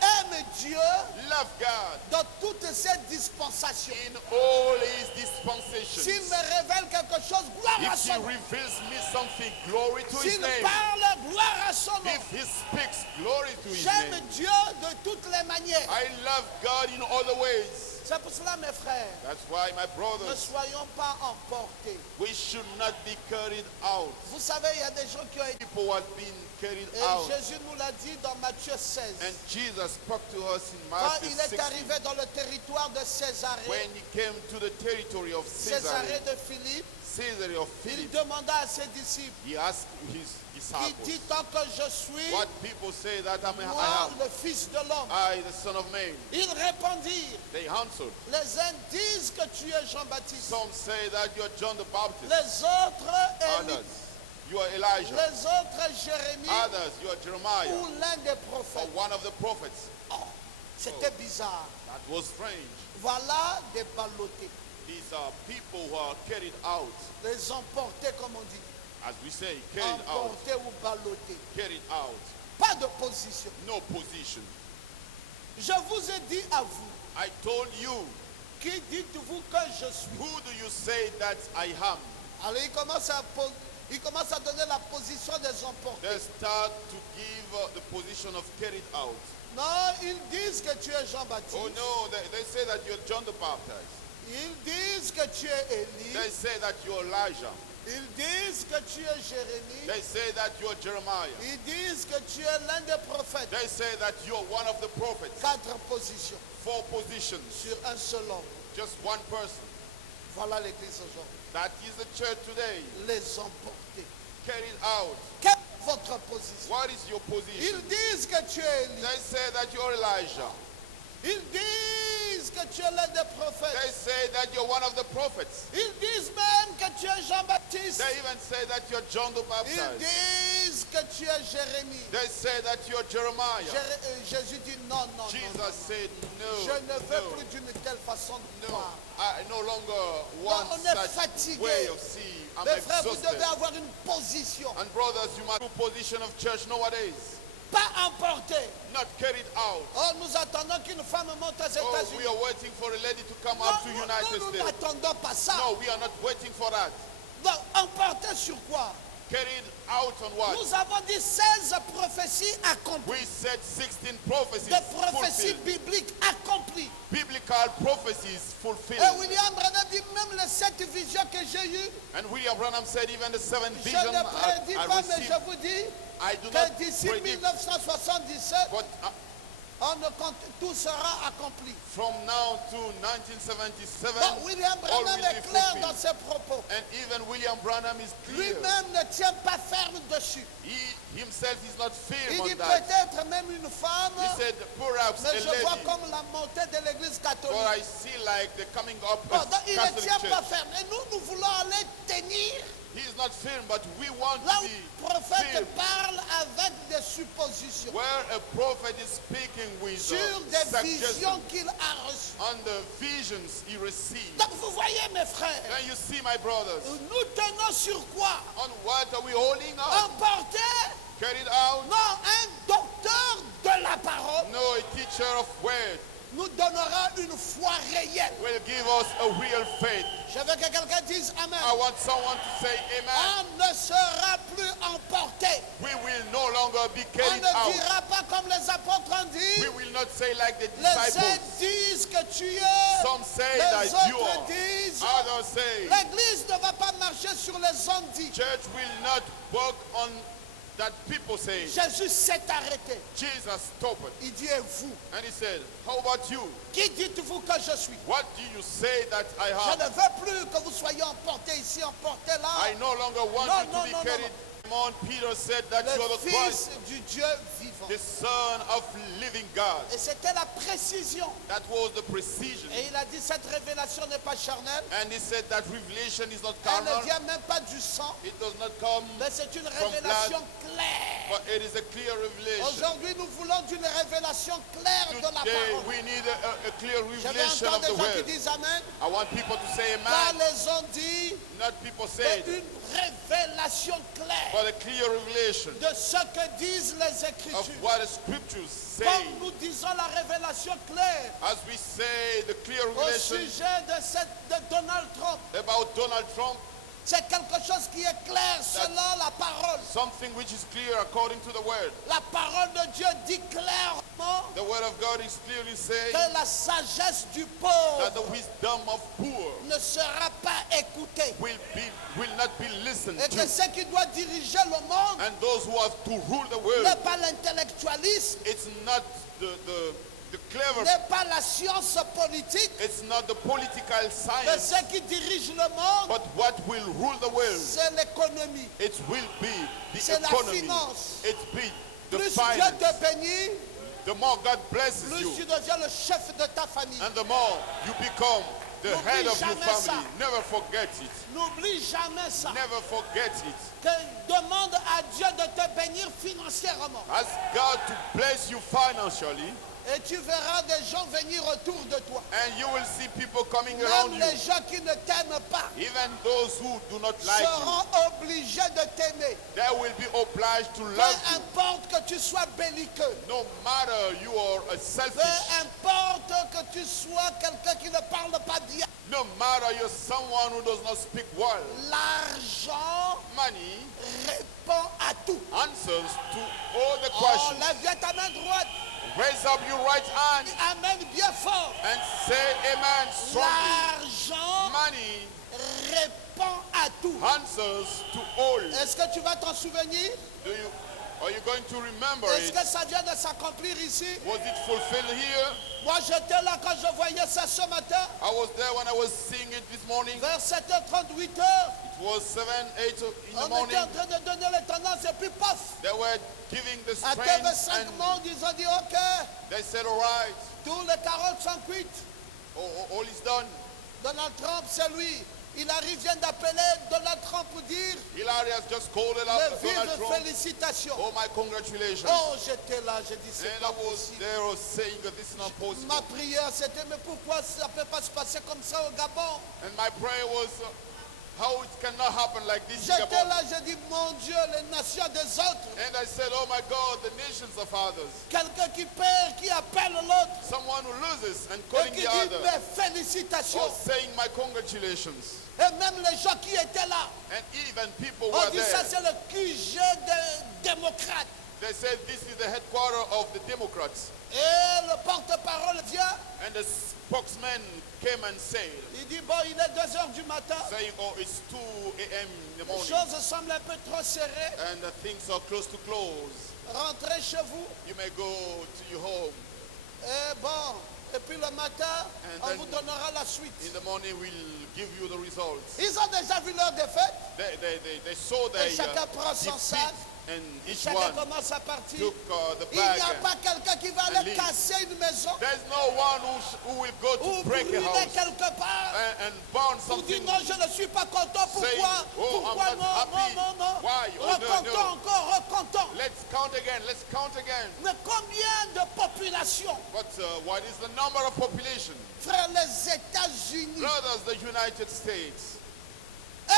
Aime Dieu Love God dans toutes ses dispensations. in all His dispensations. S'il me révèle quelque chose, gloire à If He son nom. reveals me something, glory to His S'il name. parle, gloire à son nom. If He speaks, glory to His J'aime name. Dieu de toutes les manières. I love God in all the ways. C'est pour cela, mes frères, That's why, my ne brothers, soyons pas emportés. we should not be carried out. Vous savez, il y a des gens qui ont été... People who have been carried Et out. Jésus nous l'a dit dans Matthieu 16. And Jesus spoke to us in Quand Matthew il est 16 arrivé dans le territoire de Césarée, when He came to the territory of Césarée Caesarea, de Philippe, Caesarea of il Philip. demanda à ses disciples, He asked his il disciples, dit, tant que je suis, what people say that I moi, am, le Fils de l'homme. I, the Son of Man. Ils répondirent, They answered. les uns disent que tu es Jean-Baptiste, Some say that you are John the Baptist. les autres Élie, Others, you are Elijah. les autres Jérémie Others, you are Jeremiah ou l'un des or prophètes. one of the prophets. Oh, c'était bizarre. That was strange. Voilà des ballottés, These are people who are carried out, les emportés comme on dit, as we say, carried out, emportés ou ballottés. carried out. Pas de position. No position. Je vous ai dit à vous, I told you, qui dites-vous que je suis? who do you say that I am? Alors il commence à donner la position des emportés. They start to give the position of carried out. Non, ils disent que tu es Jean-Baptiste. Oh no, they say that you're John the Baptist. Ils disent que tu es Élie. They say that you're Elijah. Ils disent que tu es Jérémie. They say that you're Jeremiah. Ils disent que tu es l'un des prophètes. They say that you're one of the prophets. 4 positions 4 positions, sur un seul homme. just one person. Voilà l'église aujourd'hui. That is the church today, Les emportés. carried out. Quelle est votre position? What is your position? Ils disent que tu es Élie. They say that you're Elijah. Ils disent que tu es l'un des They prophètes. say that you're one of the prophets. Ils disent même que tu es Jean-Baptiste. They even say that you're John the Ils Baptist. disent que tu es Jérémie. They say that you're Jeremiah. Jésus dit non, non, non, Jesus non. said, Je ne veux no, plus d'une telle façon de no. voir. I no longer want on est such fatigué. way of seeing. I'm Mes frères, vous exhausted. devez avoir une position. And brothers, you must do position of church nowadays. Pas emporté. Not carried out. Oh, nous attendons qu'une femme monte aux Oh, we États-Unis. are waiting for a lady to come Non, up to nous United States. n'attendons pas ça. No, we are not waiting for that. Donc, emporté sur quoi? Carried out on what? Nous avons dit 16 prophéties accomplies. We said 16 prophecies Des prophéties fulfilled. bibliques accomplies. Biblical prophetical prophecies Et fulfilled. William Branham dit, même les 7 visions que j'ai eues, And William Branham said, even the seventh je vision ne prédis I pas, mais received, je vous dis I do que not d'ici predict, 1977, but on ne compte, tout sera accompli. from now to 1977, Donc William all Branham will est be clair dans fulfilled. ses propos. And even William Branham is clear. Lui-même ne tient pas ferme dessus. He himself is not firm Il dit on that. peut-être même une femme, He said, perhaps mais a je vois lady, comme la montée de l'église but catholique. I see like the coming up Bon, of donc il ne Catholic tient pas Church. ferme. Et nous, nous voulons aller tenir He is not firm, but we want là to où be le prophète firm. parle avec des suppositions Where a prophet is speaking with sur des suggestions visions qu'il a reçues. on the visions he received. Donc vous voyez mes frères, Then you see, my brothers, nous tenons sur quoi? on what are we holding on? Emporter, Carried out? non, un docteur de la parole No, a teacher of word nous donnera une foi réelle. will give us a real faith. Je veux que quelqu'un dise Amen. I want someone to say amen. On ne sera plus emporté. We will no longer be On carried ne out. dira pas comme les apôtres ont dit. We will not say like the Les uns disciples. disent que tu es. Some say Les that you autres are. disent. Others say L'église ne va pas marcher sur les ondits. church will not work on that people say. Jésus s'est arrêté. Jesus stopped it. Il dit et vous, And he said, how about you? qui dites-vous que je suis? What do you say that I Je ne have? veux plus que vous soyez emportés ici, emportés là. I no longer want No, you to no, be no, no, carried. Simon Peter said that you are Le the Fils Christ, du Dieu vivant. the Son of living God. Et c'était la précision. That was the precision. Et il a dit cette révélation n'est pas charnelle. And he said that revelation is not Elle ne carnal. vient même pas du sang. It does not come, Mais c'est une révélation claire. but it is a clear revelation. Aujourd'hui, nous voulons d'une révélation claire de la Today parole. we need a clear Je vais revelation entendre of des the gens qui word. disent Amen. I want people to say Pas amen, les ont dit, not people mais say it, une révélation claire but a clear revelation de ce que disent les of Écritures. what the scriptures say. Comme nous disons la révélation claire As we say the clear au revelation sujet de Donald Trump, about Donald Trump, c'est quelque chose qui est clair selon la parole. something which is clear according to the word. La parole de Dieu dit clairement The word of God is clearly saying que la sagesse du that pauvre the wisdom of poor ne sera pas écoutée. will not be listened Et que to. ce qui doit diriger le monde And those who have to rule the world, n'est pas l'intellectualisme, it's not the clever, n'est pas la science politique, it's not the political mais science, ce qui dirige le monde, but what will rule the world, c'est l'économie. it will be the C'est la economy. finance. It be the Plus Dieu finance. te bénit, The more God blesses plus you, tu deviens le chef de ta famille. and the more you become the N'oublie head of your jamais ça. family. Never forget it. N'oublie jamais ça. Never forget it. Que demande à Dieu de te bénir financièrement. Ask God to bless you financially, Et tu verras des gens venir autour de toi. and you will see people coming around Même you. les gens qui ne t'aiment pas Even those who do not like you, seront obligés de t'aimer. they will be obliged to Peu love you. importe que tu sois belliqueux. No matter you are a Peu selfish, importe que tu sois quelqu'un qui ne parle pas bien. no matter you're someone who does not speak well, L'argent money répond à tout. answers to all the Oh, questions. lève ta main droite. Raise up your right hand Amène bien fort. and say amen strongly. L'argent Money répond à tout. answers to all. Est-ce que tu vas t'en souvenir? Are you going to remember Est-ce it? que ça vient de s'accomplir ici? Was it fulfilled here? Moi, j'étais là quand je voyais ça ce matin. I was there when I was seeing it this morning. Vers 7h30, 8h, It was 7, 8 in the on morning. était en train de donner les tendances et puis paf, They were giving the à strength TV5 and Monde, ils ont dit OK, they said, all right, tous les carottes sont cuites. all is done. Donald Trump, c'est lui. Hillary vient d'appeler Donald Trump pour dire Hillary has just called it les out to vives Donald Trump. félicitations. Oh, my congratulations. Oh, j'étais là, j'ai dit c'est And I pas was possible. there was saying that this is not possible. Ma prière, c'était mais pourquoi ça ne peut pas se passer comme ça au Gabon? And my prayer was, how it cannot happen like this in J'étais Gabon. là, j'ai dit mon Dieu, les nations des autres. And I said, oh my God, the nations of others. Quelqu'un qui perd, qui appelle l'autre Someone who loses and et calling qui the dit other. mes félicitations. Or saying my congratulations. Et même les gens qui étaient là, And even people on were dit ça there. c'est le QG des démocrates. They said this is the headquarters of the Democrats. Et le porte-parole vient, And the spokesman came and said, il dit, bon, il est 2 heures du matin, saying, oh, it's 2 a.m. in the les morning, choses semblent un peu trop serrées, and things are close to close. rentrez chez vous. You may go to your home. Et bon, et puis le matin, And on then vous donnera la suite. in the morning, we'll give you the results. Ils ont déjà vu leur défaite, They saw their et chacun prend son defeat, sac, and each chacun one commence à partir. took the Il n'y bag. a pas quelqu'un qui va and aller leave. casser une maison There's no one who will go ou to break a brûler house quelque part and burn pour dire something. non, je ne suis pas content. Saying, Pourquoi? oh, Pourquoi I'm non, not happy. non. Why? Oh, no, Recomptons no. encore, recomptons. Let's count again. Let's count again. Mais combien de population, But what is the number of population? frère, les États-Unis, Brothers, the United States.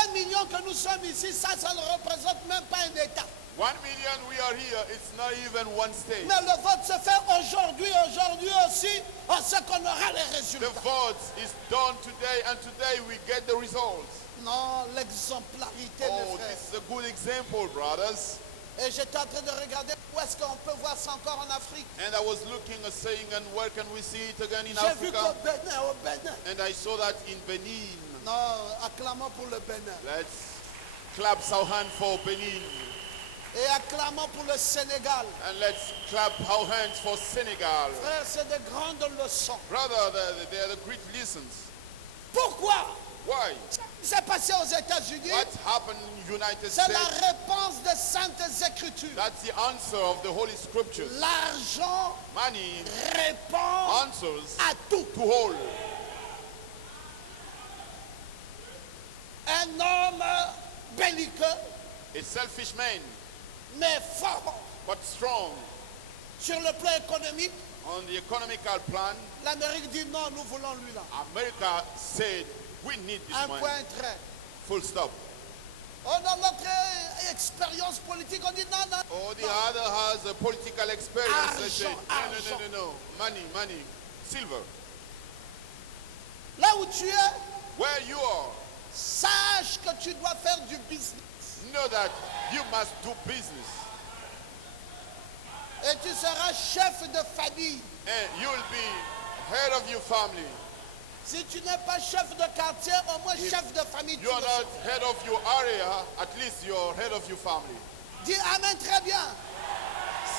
1 million que nous sommes ici, ça ne représente même pas un État. 1 million we are here. It's not even one state. Mais le vote se fait aujourd'hui aussi, on sait qu'on aura les The résultats. vote is done today, and today we get the results. Non, l'exemplarité, Oh, mes frères. this is a good example, brothers. Et j'étais en train de regarder où est-ce qu'on peut voir ça encore en Afrique. And I was looking and saying, and where can we see it again in J'ai vu qu'au Africa? Bénin, au Bénin. And I saw that in Benin. Non, acclamons pour le Bénin. Let's clap our hand for Benin. Et acclamons pour le Sénégal. And let's clap our hands for Senegal. Frère, c'est de grandes leçons. Brother, they are the great lessons. Pourquoi? Why? C'est passé aux États-Unis. What happened in the United C'est la States? réponse des Saintes Écritures. That's the answer of the Holy Scriptures. L'argent Money répond answers à tout. to all. Un homme belliqueux, A selfish man, mais fort. but strong. Sur le plan économique, On the economical plan, l'Amérique dit non, nous voulons lui là. America said, we need this Un man. point, un trait. Full stop. Oh, dans notre expérience politique, on dit non, non. Or the other has a political experience. They say, Argent, no. Money. Silver. Là où tu es, Where you are, sache que tu dois faire du business. know that you must do business. Et tu seras chef de famille. And you'll be head of your family. Si tu n'es pas chef de quartier, au moins chef de famille. Tu You are le not seras. head of your area, at least you're head of your family. Dis Amen très bien.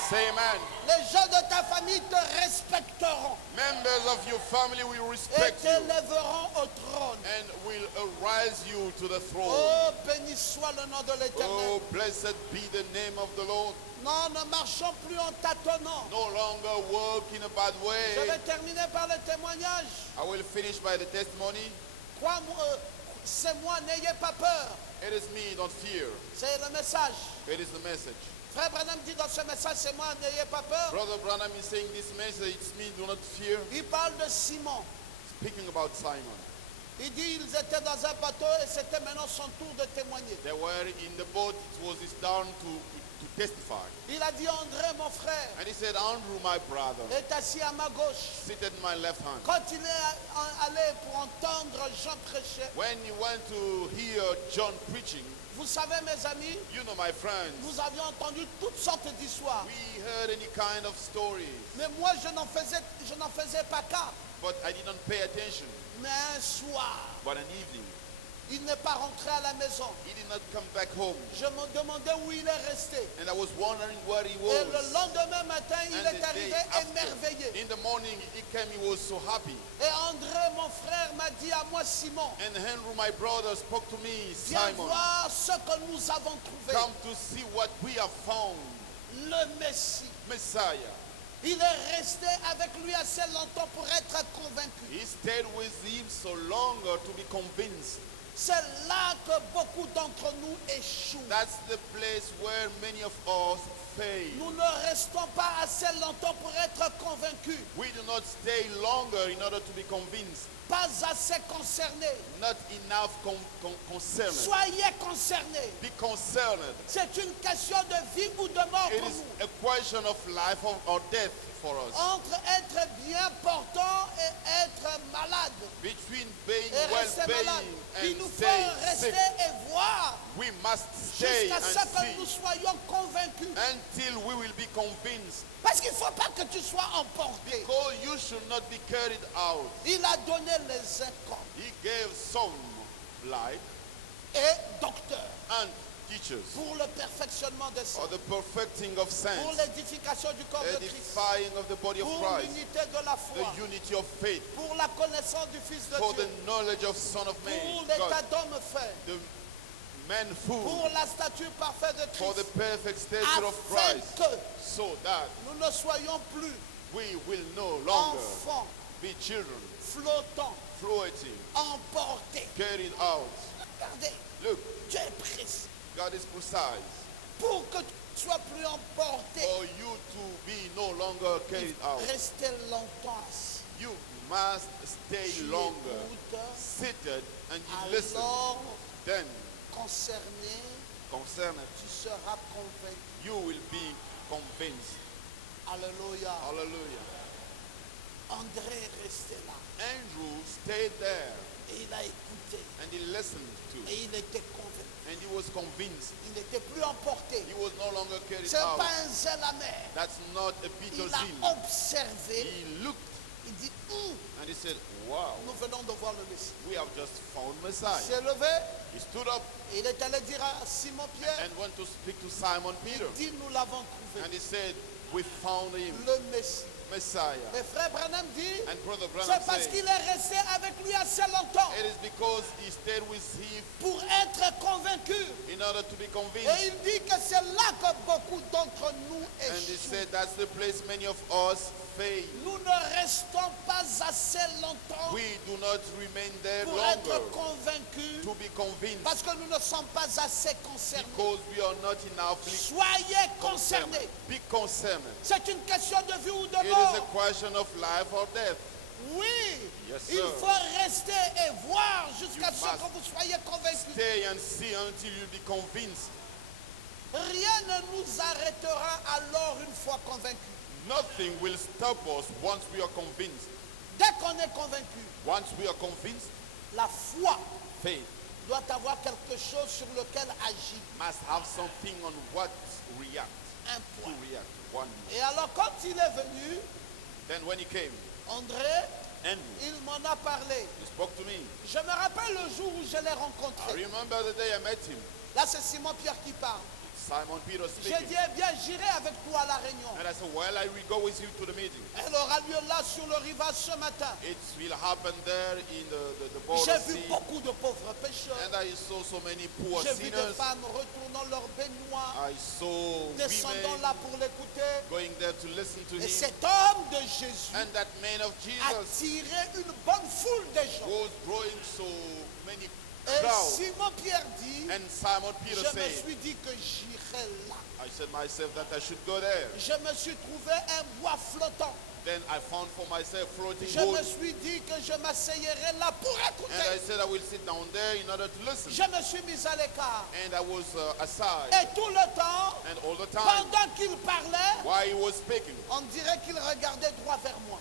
Say amen. Les gens de ta famille te respecteront Members of your family will et respect you t'élèveront au trône. and will arise you to the throne. Oh, béni soit le nom de l'Éternel. Oh, blessed be the name of the Lord. Non, ne marchons plus en tâtonnant. No longer walk in a bad Je way. vais terminer par le témoignage. I will finish by the testimony. Crois-moi, c'est moi, n'ayez pas peur. It is me, don't fear. C'est le message. It is the message. Frère Branham dit dans ce message, c'est moi, n'ayez pas peur. Brother Branham is saying this message, it's me, do not fear. Il parle de Simon. Speaking about Simon. Il dit ils étaient dans un bateau et c'était maintenant son tour de témoigner. They were in the boat, it was his turn to testify. Il a dit André, mon frère, And he said, Andrew, my brother, est assis à ma gauche. seated in my left hand. Quand il est allé pour entendre Jean prêcher, When you went to hear John preaching, vous savez mes amis, you know, my friends, nous avions entendu toutes sortes d'histoires. we heard any kind of stories, Mais moi je n'en faisais pas cas. but I didn't pay attention. Mais un soir, But an evening, il n'est pas rentré à la maison. he did not come back home. Je me demandais où il est resté. And I was wondering where he Et le was. lendemain matin, il And est the day arrivé after, émerveillé. in the morning, he came, he was so happy. Et André, mon frère, m'a dit à moi, Simon, And Henry, my brother, spoke to me, viens Simon, voir ce que nous avons trouvé. come to see what we have found. Le Messie. Messiah. Il est resté avec lui assez longtemps pour être convaincu. He stayed with him so long to be convinced. C'est là que beaucoup d'entre nous échouent. That's the place where many of us fail. Nous ne restons pas assez longtemps pour être convaincus. We do not stay longer in order to be convinced. Pas assez concernés. Not enough concerned. Soyez concernés. Be concerned. C'est une question de vie ou de mort It pour is nous. a question of life or death for us. Entre être bien portant et être malade. Between being Et rester malade. well-being Il and nous faut staying rester sick. et voir We must stay jusqu'à and ce que nous see soyons convaincus. until we will be convinced. Parce qu'il ne faut pas que tu sois emporté. Because you should not be carried out. Il a donné les écoles He gave some light et docteurs and teachers pour le perfectionnement des for saints, the perfecting of pour saints, l'édification du corps de Christ, edifying of the body of pour Christ, l'unité de la foi, the unity of faith, pour la connaissance du Fils de for the Dieu, knowledge of Son of Man, pour l'état God, d'homme fait, the man pour food, la stature parfaite de for the Christ, perfect stature of afin Christ, que so that nous ne soyons plus we will no longer enfants, be children, flottants, floating, emportés. carried out. Regardez, Look, Dieu est précis. God is precise. Pour que tu sois plus emporté, For you to be no longer carried out, restez longtemps assis. you must stay Tu longer écoutes, seated and you listen. alors Then, concerné, concerned, tu seras convaincu. you will be convinced. Alléluia. Hallelujah. André est resté là Andrew stayed there et il a écouté and he listened to et il était convaincu. and he was convinced. Il n'était plus emporté. He was no longer carried C'est out. pas un zèle amer. That's not a bitter Il a sin. observé. He looked Il dit, and he said, wow, nous venons de voir le Messie. we have just found Il Messiah. s'est levé He stood up et il est allé dire à Simon Pierre, and went to speak to Simon Peter. il dit, nous l'avons trouvé, And he said, we found him, le Messie. Messiah. Mais frère Branham dit, And Brother Branham c'est parce said, qu'il est resté avec lui assez longtemps it is because he stayed with him pour être convaincu. in order to be Et convinced. il dit que c'est là que beaucoup d'entre nous And he échouent. said that's the place many of us fail. Nous ne restons pas assez longtemps We do not remain there pour être longer convaincus to be convinced parce que nous ne sommes pas assez concernés. because we are not enough Soyez concerned. concernés. Be concerned. C'est une question de vie ou de It is a mort. question of life or death. Oui, Yes, il sir. faut rester et voir jusqu'à You ce must que vous soyez convaincus. Stay and see until you be convinced. Rien ne nous arrêtera alors une fois convaincus. Nothing will stop us once we are convinced. Dès qu'on est convaincu, Once we are convinced, la foi faith doit avoir quelque chose sur lequel agir. must have something on what react. Un To point. react. One. Et alors quand il est venu, Then when he came, André, and il m'en a parlé. he spoke to me. Je me rappelle le jour où je l'ai I rencontré. remember the day I met him. Là, c'est Simon Pierre qui parle. Simon Peter J'ai speaking. dit, eh bien, j'irai avec toi à la réunion. And I said, well, I will go with you to the meeting. Elle aura lieu là sur le rivage ce matin. It will happen there in the border J'ai vu sea. beaucoup de pauvres pécheurs. And I saw so many poor J'ai vu des sinners. femmes retournant leur baignoire, I saw descendant women là pour l'écouter. going there to listen to Et him. cet homme de Jésus And that man of a Jesus tiré une bonne foule de gens. was drawing so many Et crowds. Simon Pierre dit, And Simon Peter je me said, suis dit que j'irai là. I said myself that I should go there. Je me suis trouvé un bois flottant. Then I found for myself floating Je me wood. suis dit que je m'asseyerai là pour And I écouter. said I will sit down there in order to listen. Je me suis mis à l'écart. And I was aside. Et tout le temps, And all the time, pendant qu'il parlait, while he was speaking, on dirait qu'il regardait droit vers moi.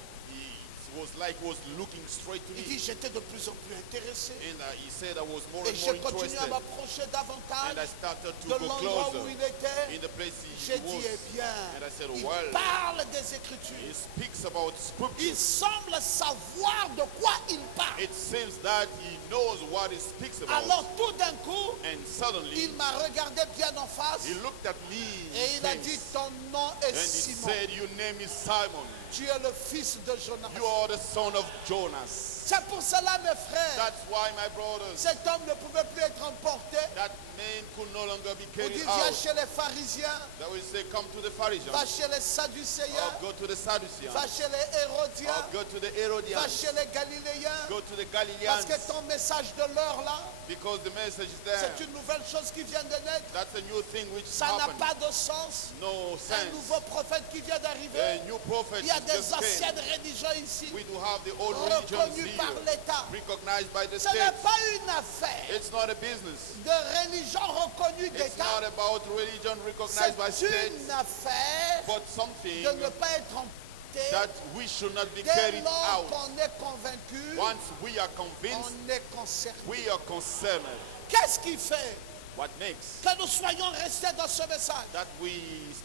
he was like he was looking straight to Il dit, me. j'étais de plus en plus intéressé. And he said I was more Et and more j'ai continué à interested. m'approcher And I davantage started to de go l'endroit où closer il était. in the place he J'ai dit, eh was. bien, And I said, il well, parle des he Écritures. speaks about Il scripture. semble savoir de quoi il parle. It seems that he knows what he speaks Alors about. tout d'un coup, And suddenly, il m'a regardé bien en face he looked at me et il a dit, face, ton nom est and he Simon. said, your name is Simon. Tu es le fils de Jonas. You are the son of Jonas. C'est pour cela, mes frères, That's why, my brothers, cet homme ne pouvait plus être emporté. that man could no longer be On carried dit, viens out. chez les pharisiens, That will say, come to the va Pharisees, chez les sadducéens, or go to the Sadducees, va chez les or hérodiens, go to the va Herodians, chez les galiléens. go to the Parce Galileans, que ton message de l'heure là, because the message is there. c'est une nouvelle chose qui vient de naître. That's a new thing which Ça n'a happened. pas de sens. No Un sense. nouveau prophète qui vient A d'arriver. new prophet Il y a des just came. anciennes religions ici, We do have the old religions reconnues par here, l'État. recognized by the Ce n'est state. pas une affaire It's not a business. de religion reconnue It's not d'État. about religion recognized by C'est states, une affaire but something de ne pas être emporté. that we should not be Dès carried lors out. qu'on est convaincu, Once we are convinced, on est concerné. we are concerned. Qu'est-ce qui fait What makes que nous soyons restés dans ce message. that we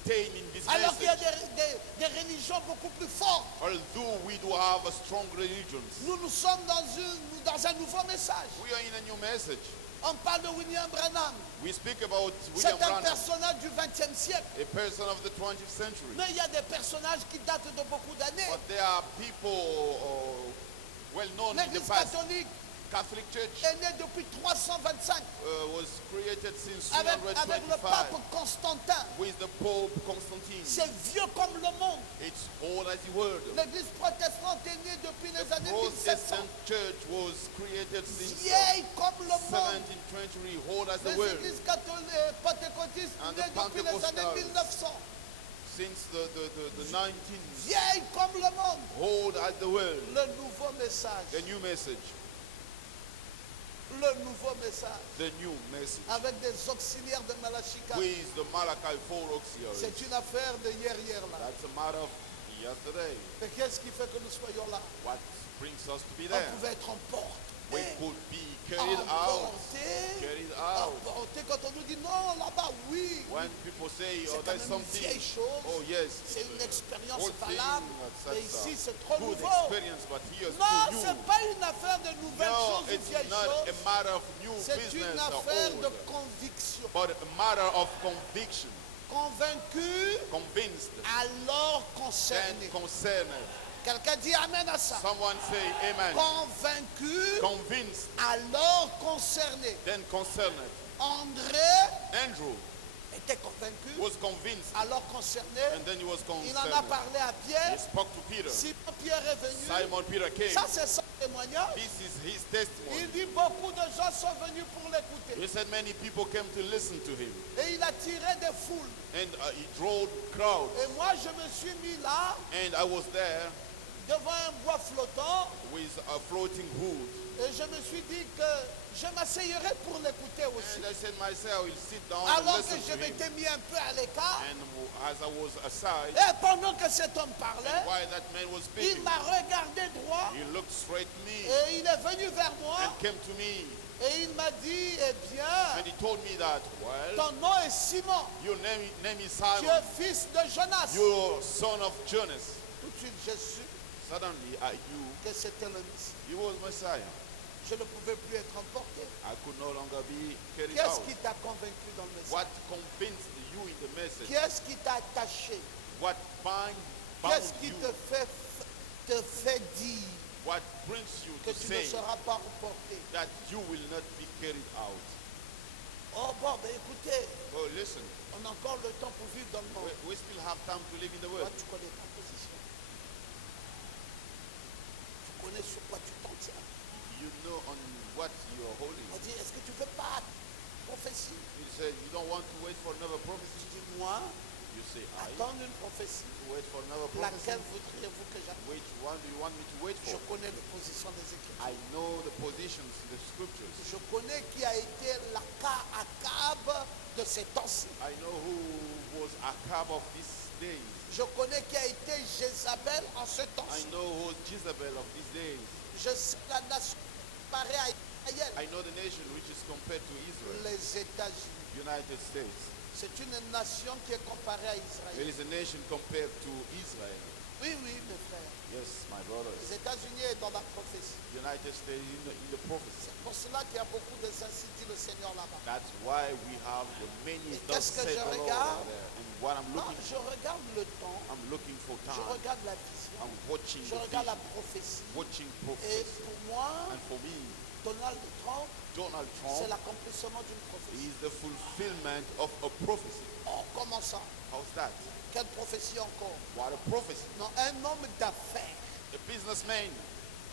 stay in this Alors qu'il y a message? des religions beaucoup plus fortes. Although we do have a strong religions, Nous sommes dans un nouveau message. we are in a new message. On parle de William Branham. We speak about C'est William un Branham, personnage du XXe siècle. a person of the 20th century. Mais il y a des personnages qui datent de beaucoup d'années. But there are people well known in the L'Église past. catholique Catholic Church est née depuis 325 was created since avec le 325 pape Constantin. with the Pope Constantine. C'est vieux comme le monde. It's old as the world. L'Église protestante est née depuis les The années 1700. Protestant Church was created since Vieille comme le monde. 17th century, old as the Les world. églises catholiques pentecôtistes And nées the depuis les années Pentecostals. 1900. Since the 19th, Vieille comme le monde. old as the world. Le nouveau message. The new message, Le nouveau message. the new message. Avec des auxiliaires de Malachika. With the Malachi 4 auxiliaries. C'est une affaire de hier là. That's a matter of yesterday. Mais qu'est-ce qui fait que nous soyons là? What brings us to be On there? pouvait être emportés. We could be carried out. Emportés. Carried out. Emportés. Quand on nous dit non, là-bas, oui. When people say, C'est oh, quand there's même une something, vieille chose. oh yes, C'est une expérience old thing, valable. Mais that's ici, a c'est trop good nouveau. experience, but here's Non, too c'est new. pas une affaire de nouvelles No, choses ou it's vieilles not a choses. matter of new C'est une business or affaire de old, conviction. but a matter of conviction, Convaincu, convinced, alors then concerné. concerned. Quelqu'un dit amen à ça. Someone say amen. Convaincu, Convinced, alors concerné. then concerned. André Andrew était convaincu, was convinced, alors concerné. and then he was Il en a concerned. parlé à He Pierre. spoke to Peter. Simon Pierre est venu. Simon Peter came. Ça, c'est son témoignage. This is his testimony. Il dit beaucoup de gens sont venus pour l'écouter. He said many people came to listen to him, Et il a tiré des foules. and he drew crowds. Et moi, je me suis mis là, And I was there devant un bois flottant. with a floating hood. Et je me suis dit que je m'asseyerai pour l'écouter aussi. And I said myself, I will sit down and Alors que listen je to him. m'étais mis un peu à l'écart. And as I was aside, Et pendant que cet homme parlait, while that man was il speaking, m'a regardé droit. he looked straight at me Et il est venu vers moi. and came to me. Et il m'a dit, eh bien, And he told me that, well, ton nom est Simon. your name is Tu es Simon. fils de Jonas. You're son of Jonas. Tout de suite, j'ai su Suddenly, you, que c'était le Messie. you was Messiah. Je ne pouvais plus être emporté. I could no longer be carried Qu'est-ce out. qui t'a convaincu dans le message? What convinced you in the message? Qu'est-ce qui t'a attaché? What bound Qu'est-ce qui you? te fait dire What brings you que to tu ne say seras pas emporté? that you will not be carried out? Oh bon, ben écoutez, Oh, listen, on a encore le temps pour vivre dans le monde. we still have time to live in the Toi, world. tu connais ta position. Tu connais sur quoi tu t'en tiens. You know on what you are holding. On dit, est-ce que tu ne veux pas prophétie? You said you don't want to wait for another prophecy. Je dis, moi, You say, I attendre une prophétie. wait for another prophecy. Laquelle voudriez-vous que j'attende? Which one do you want me to wait Je for? connais les positions des Écritures. I know the positions in the scriptures. Je connais qui a été Akab de ces temps-ci. I know who was Ahab of these days. Je connais qui a été Jézabel en ce I temps-ci. know who was Jezebel of these days. Je sais la nation comparée à Israël, I know the nation which is compared to Israel, les États-Unis. United States. C'est une nation qui est comparée à It Israël. is a nation compared to Israel. Oui, oui, mes frères. Yes, my Les brothers. États-Unis est dans la prophétie. United States in the prophecy. C'est pour cela qu'il y a beaucoup de ainsi dit le Seigneur là-bas. That's why we have the many Et thus qu'est-ce que said je the Lord regarde? out there. And what I'm Non, looking je regarde le temps, I'm looking for je time. regarde la vision, I'm watching je the regarde la vision, prophétie. watching Et prophecy. pour moi, And for me, Donald Trump, Donald c'est Trump l'accomplissement d'une prophétie. is the fulfillment of a prophecy. Oh, comment ça? How's that? Quelle prophétie encore? What a prophecy. Non, un homme d'affaires A businessman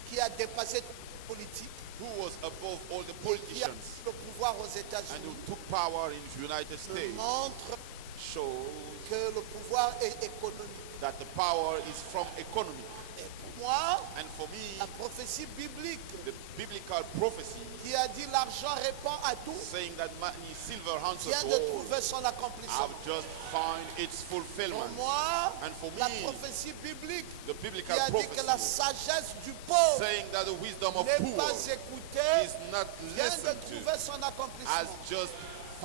qui a dépassé toute politique, who was above all the qui a politicians le pouvoir aux and who États-Unis, took power in the United me States montre shows que le pouvoir est économique. that the power is from economy. Et pour moi, And for me, la prophétie biblique the biblical prophecy qui a dit l'argent répond à tout, saying that money, silver answers vient to de all, trouver son accomplissement. have just found its Pour fulfillment. moi, And for la me, prophétie biblique the qui biblical a dit que la prophecy sagesse du pauvre saying that the wisdom of n'est poor pas écoutée, is not vient de listened to trouver son has accomplissement. just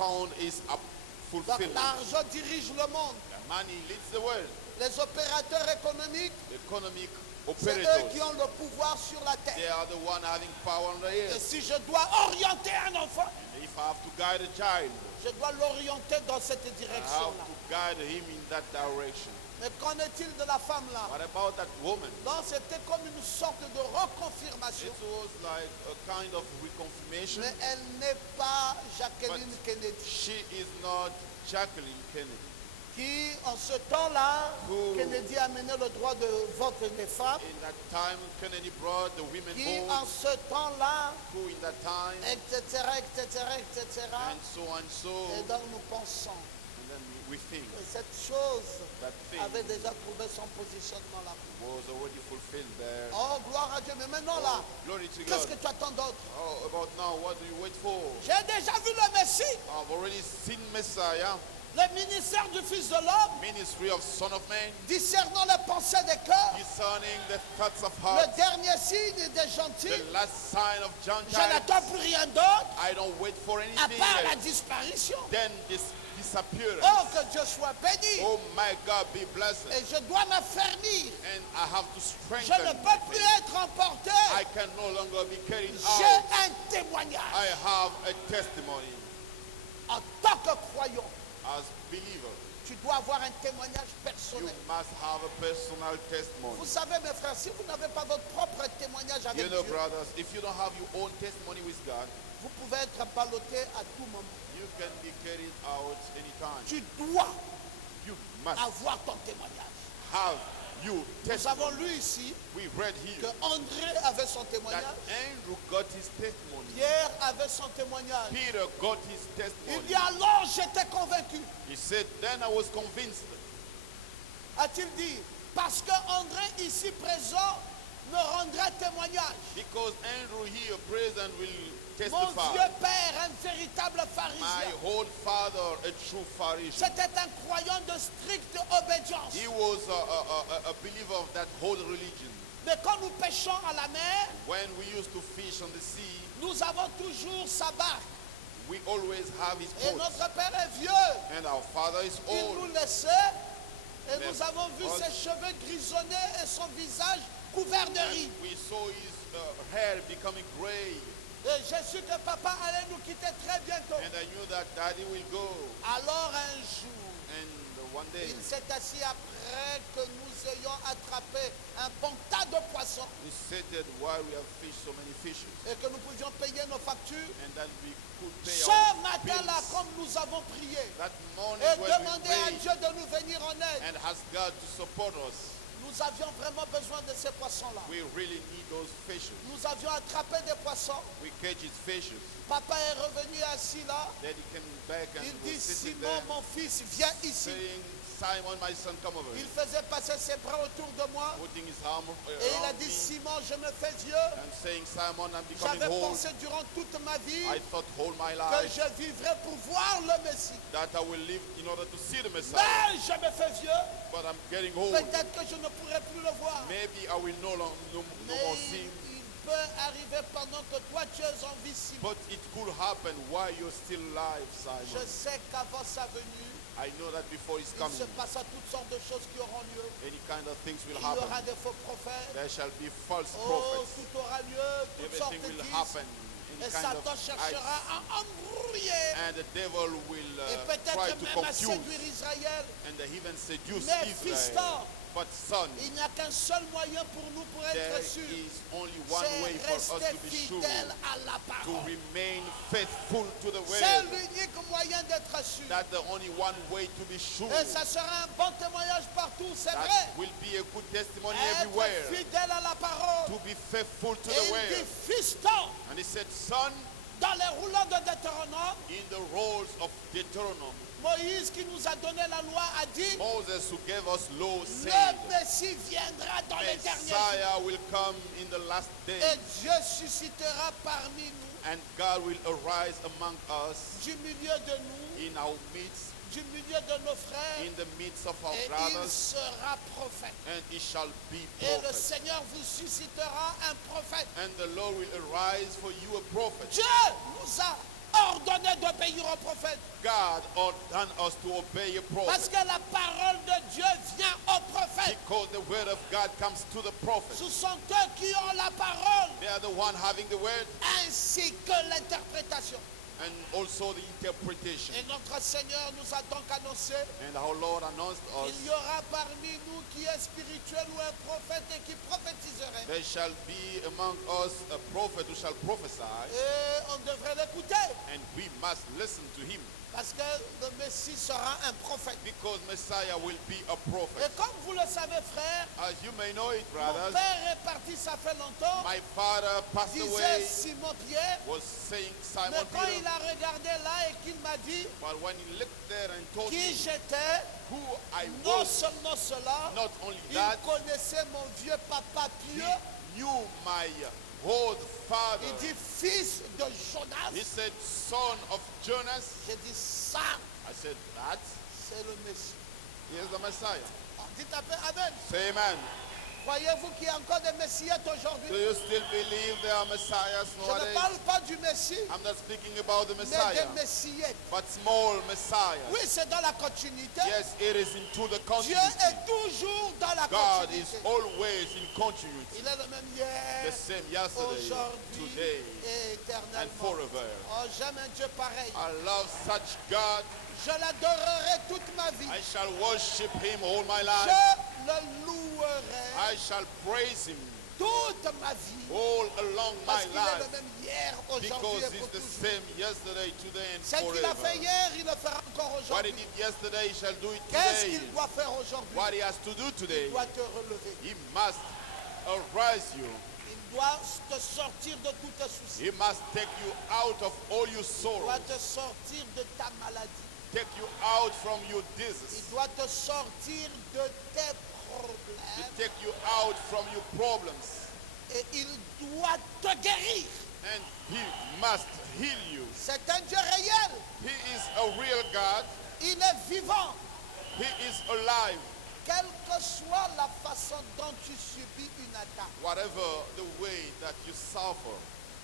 account is a Donc fulfillment. l'argent dirige le monde. The money leads the world. Les opérateurs économiques, The economic c'est eux operators, qui ont le pouvoir sur la they terre. are the one having power on the Et earth. si je dois orienter un enfant, And if I have to guide a child, je dois l'orienter dans cette I have direction-là. to guide him in that direction. Mais qu'en est-il de la femme là? What about that woman? Non, c'était comme une sorte de reconfirmation. It was like a kind of reconfirmation. Mais elle n'est pas Jacqueline Kennedy, She is not Jacqueline Kennedy, qui en ce temps-là, Who- Kennedy a mené le droit de vote des femmes, in that time Kennedy brought the women qui en vote, ce temps-là, who in that time, etc., etc., etc. and so, Et donc nous pensons and then we think que cette chose that thing avait déjà trouvé son positionnement là. was already fulfilled there. Oh, gloire à Dieu. Mais maintenant là, Glory to qu'est-ce God. que tu attends d'autre? Oh, about now, what do you wait for? J'ai déjà vu le Messie, I've already seen Messiah, le ministère du Fils de l'homme, ministry of Son of Man, discernant les pensées des cœurs, discerning the thoughts of le heart, dernier signe des gentils. the last sign of Je Gentiles. n'attends plus rien d'autre I don't wait for à anything part la else. disparition. Then this disappearance. Oh, que Dieu soit béni. Oh my God, be blessed. Et je dois m'affermir. And I have to Je ne strengthen. peux plus être emporté. I can no longer be carried J'ai out. un témoignage. I have a testimony En tant que croyant, as believer. tu dois avoir un témoignage You personnel. must have a personal testimony. Vous savez, mes frères, si vous n'avez pas votre propre témoignage avec You know, Dieu, brothers, if you don't have your own testimony with God, vous pouvez être ballotté à tout moment. you can be carried out anytime. Tu dois You must avoir ton témoignage. have your Nous avons testimony. lu ici We read que here André avait son that témoignage, Andrew got his testimony. Pierre avait son témoignage. Peter got his Il testimony. dit alors j'étais convaincu. He said, then I was convinced. A-t-il dit, parce que André ici présent me rendra témoignage. Because Andrew here present will Mon testify. vieux père, un véritable My pharisien. whole father, a true Pharisee. C'était un croyant de stricte obédience. He was a believer of that whole religion. Mais quand nous pêchons à la mer, When we used to fish on the sea, nous avons toujours sa barque. we always have his Et boat. notre père est vieux. And our father is Il nous old. laissait. Et Mais- nous avons vu ses cheveux grisonnés et son visage couvert de rides. And we saw his hair becoming gray. Et j'ai su que papa allait nous quitter très bientôt. And I knew that daddy will go. Alors un jour, And one day, il s'est assis après que nous ayons attrapé un bon tas de poissons we seated while we have fished so many fishes. et que nous pouvions payer nos factures. And then we could pay Ce our matin-là, bills. comme nous avons prié That morning et when demandé we à prayed Dieu de nous venir en aide, and asked God to support us, nous avions vraiment besoin de ces poissons-là. we really need those fishes. Nous avions attrapé des poissons. We catch his fishes. Papa est revenu assis là. Then he came back and Il was dit, sitting Simon, there mon fils, viens ici. saying, Simon, my son, come over. Il faisait passer ses bras autour de moi. Putting his arm Et il a around dit, me Simon, je me fais vieux. and saying, Simon, I'm becoming J'avais old. pensé durant toute ma vie I thought all my que life je vivrais pour voir le Messie. that I will live in order to see the Messiah. Mais je me fais vieux. But I'm getting old. Peut-être que je ne pourrai plus le voir. Maybe I will no more Mais see him. il peut arriver pendant que toi tu es en vie, Simon. But it could happen while you're still alive, Je Simon. sais qu'avant sa venue, I know that before he's il coming, se passera toutes sortes de choses qui auront lieu. any kind of things will Il y aura happen. des faux prophètes. There shall be false Oh, prophets. tout aura lieu, toutes sortes Everything de will disent. happen. Et Any kind Satan of cherchera acts. à embrouiller And the devil will et try peut-être to même à confuse séduire Israël. and even seduce Mais Israel. fiston, But son, il n'y a qu'un seul moyen pour nous pour there être sûrs. is only one way C'est for us rester to be sure fidèle à la to parole. remain faithful to the C'est word. l'unique moyen d'être sûr. That's the only one way to be sure. Et ça sera un bon témoignage partout, c'est That vrai. will be a good testimony Être everywhere. fidèle à la parole. To be faithful to Et the il word. dit, fiston, And he said, son, dans les roulants de Deutéronome, in the rolls of Deuteronomy, Moïse qui nous a donné la loi a dit, Moses who gave us law said, le Messie viendra dans les derniers jours. Messiah will come in the last Et days, Dieu suscitera parmi nous, and God will arise among us du milieu de nous, in our midst, du milieu de nos frères, in the midst of our et il brothers, sera prophète. and he shall be Et le prophet. Seigneur vous suscitera un prophète. And the Lord will arise for you a prophet. Dieu nous a ordonné d'obéir au prophète. God ordained us to obey a Parce prophet. que la parole de Dieu vient au prophète. Because the word of God comes to the prophet. Ce sont eux qui ont la parole They are the one having the word ainsi que l'interprétation. and also the interpretation. Et notre Seigneur nous a donc annoncé, And our Lord announced us, il y aura parmi nous qui est spirituel ou un prophète et qui prophétiserait. there shall be among us a prophet who shall prophesy, Et on devrait l'écouter and we must listen to him. parce que le Messie sera un prophète. Because Messiah will be a Et prophet. comme vous le savez, frère, As you may know it, mon brothers, père est parti, ça fait longtemps, my father passed disait away, Simon-Pierre, was saying mais Simon quand il Peter, a regardé là et qu'il m'a dit but when he looked there and told qui me j'étais, who I non was, seulement cela, not only il that, connaissait mon vieux papa he pieux. knew my old father. Il dit fils de He Jonas. said, son of Jonas. J'ai dit ça, I said, that c'est le Messie. is the Messiah. Ah, dites un peu Amen. Say amen. Croyez-vous qu'il y a encore des messiettes Do aujourd'hui? you still believe there are messiahs Je ne nowadays? parle pas du Messie, I'm not speaking about the mais Messiah, des messiettes. but small messiahs. Oui, c'est dans la continuité. Yes, it is into the Dieu continuity. est toujours dans la God is continuité. always in continuity. Il est le même The hier, same yesterday, aujourd'hui today, et and éternellement. forever. Oh, j'aime un Dieu pareil. I love such God. Je l'adorerai toute ma vie. I shall worship him all my life. Je le louerai I shall praise him toute ma vie. all along my Parce qu'il est le life. même hier, aujourd'hui Because et he's pour the toujours. same yesterday, today, and Ce qu'il a fait forever. hier, il le fera encore What he aujourd'hui. did yesterday, he shall do it Qu'est-ce today. qu'il doit faire aujourd'hui? What he has to do today, Il doit te relever. he must arise you. Il doit te sortir de tous tes soucis. He must take you out of all your Il sorrows. doit te sortir de ta maladie. Take you out from your Il disease. doit te sortir de tes To problèmes. take you out from your problems. Et il doit te guérir. And he must heal you. C'est un Dieu réel. He is a real God. Il est vivant. He is alive. Quelle que soit la façon dont tu subis une attaque. Whatever the way that you suffer.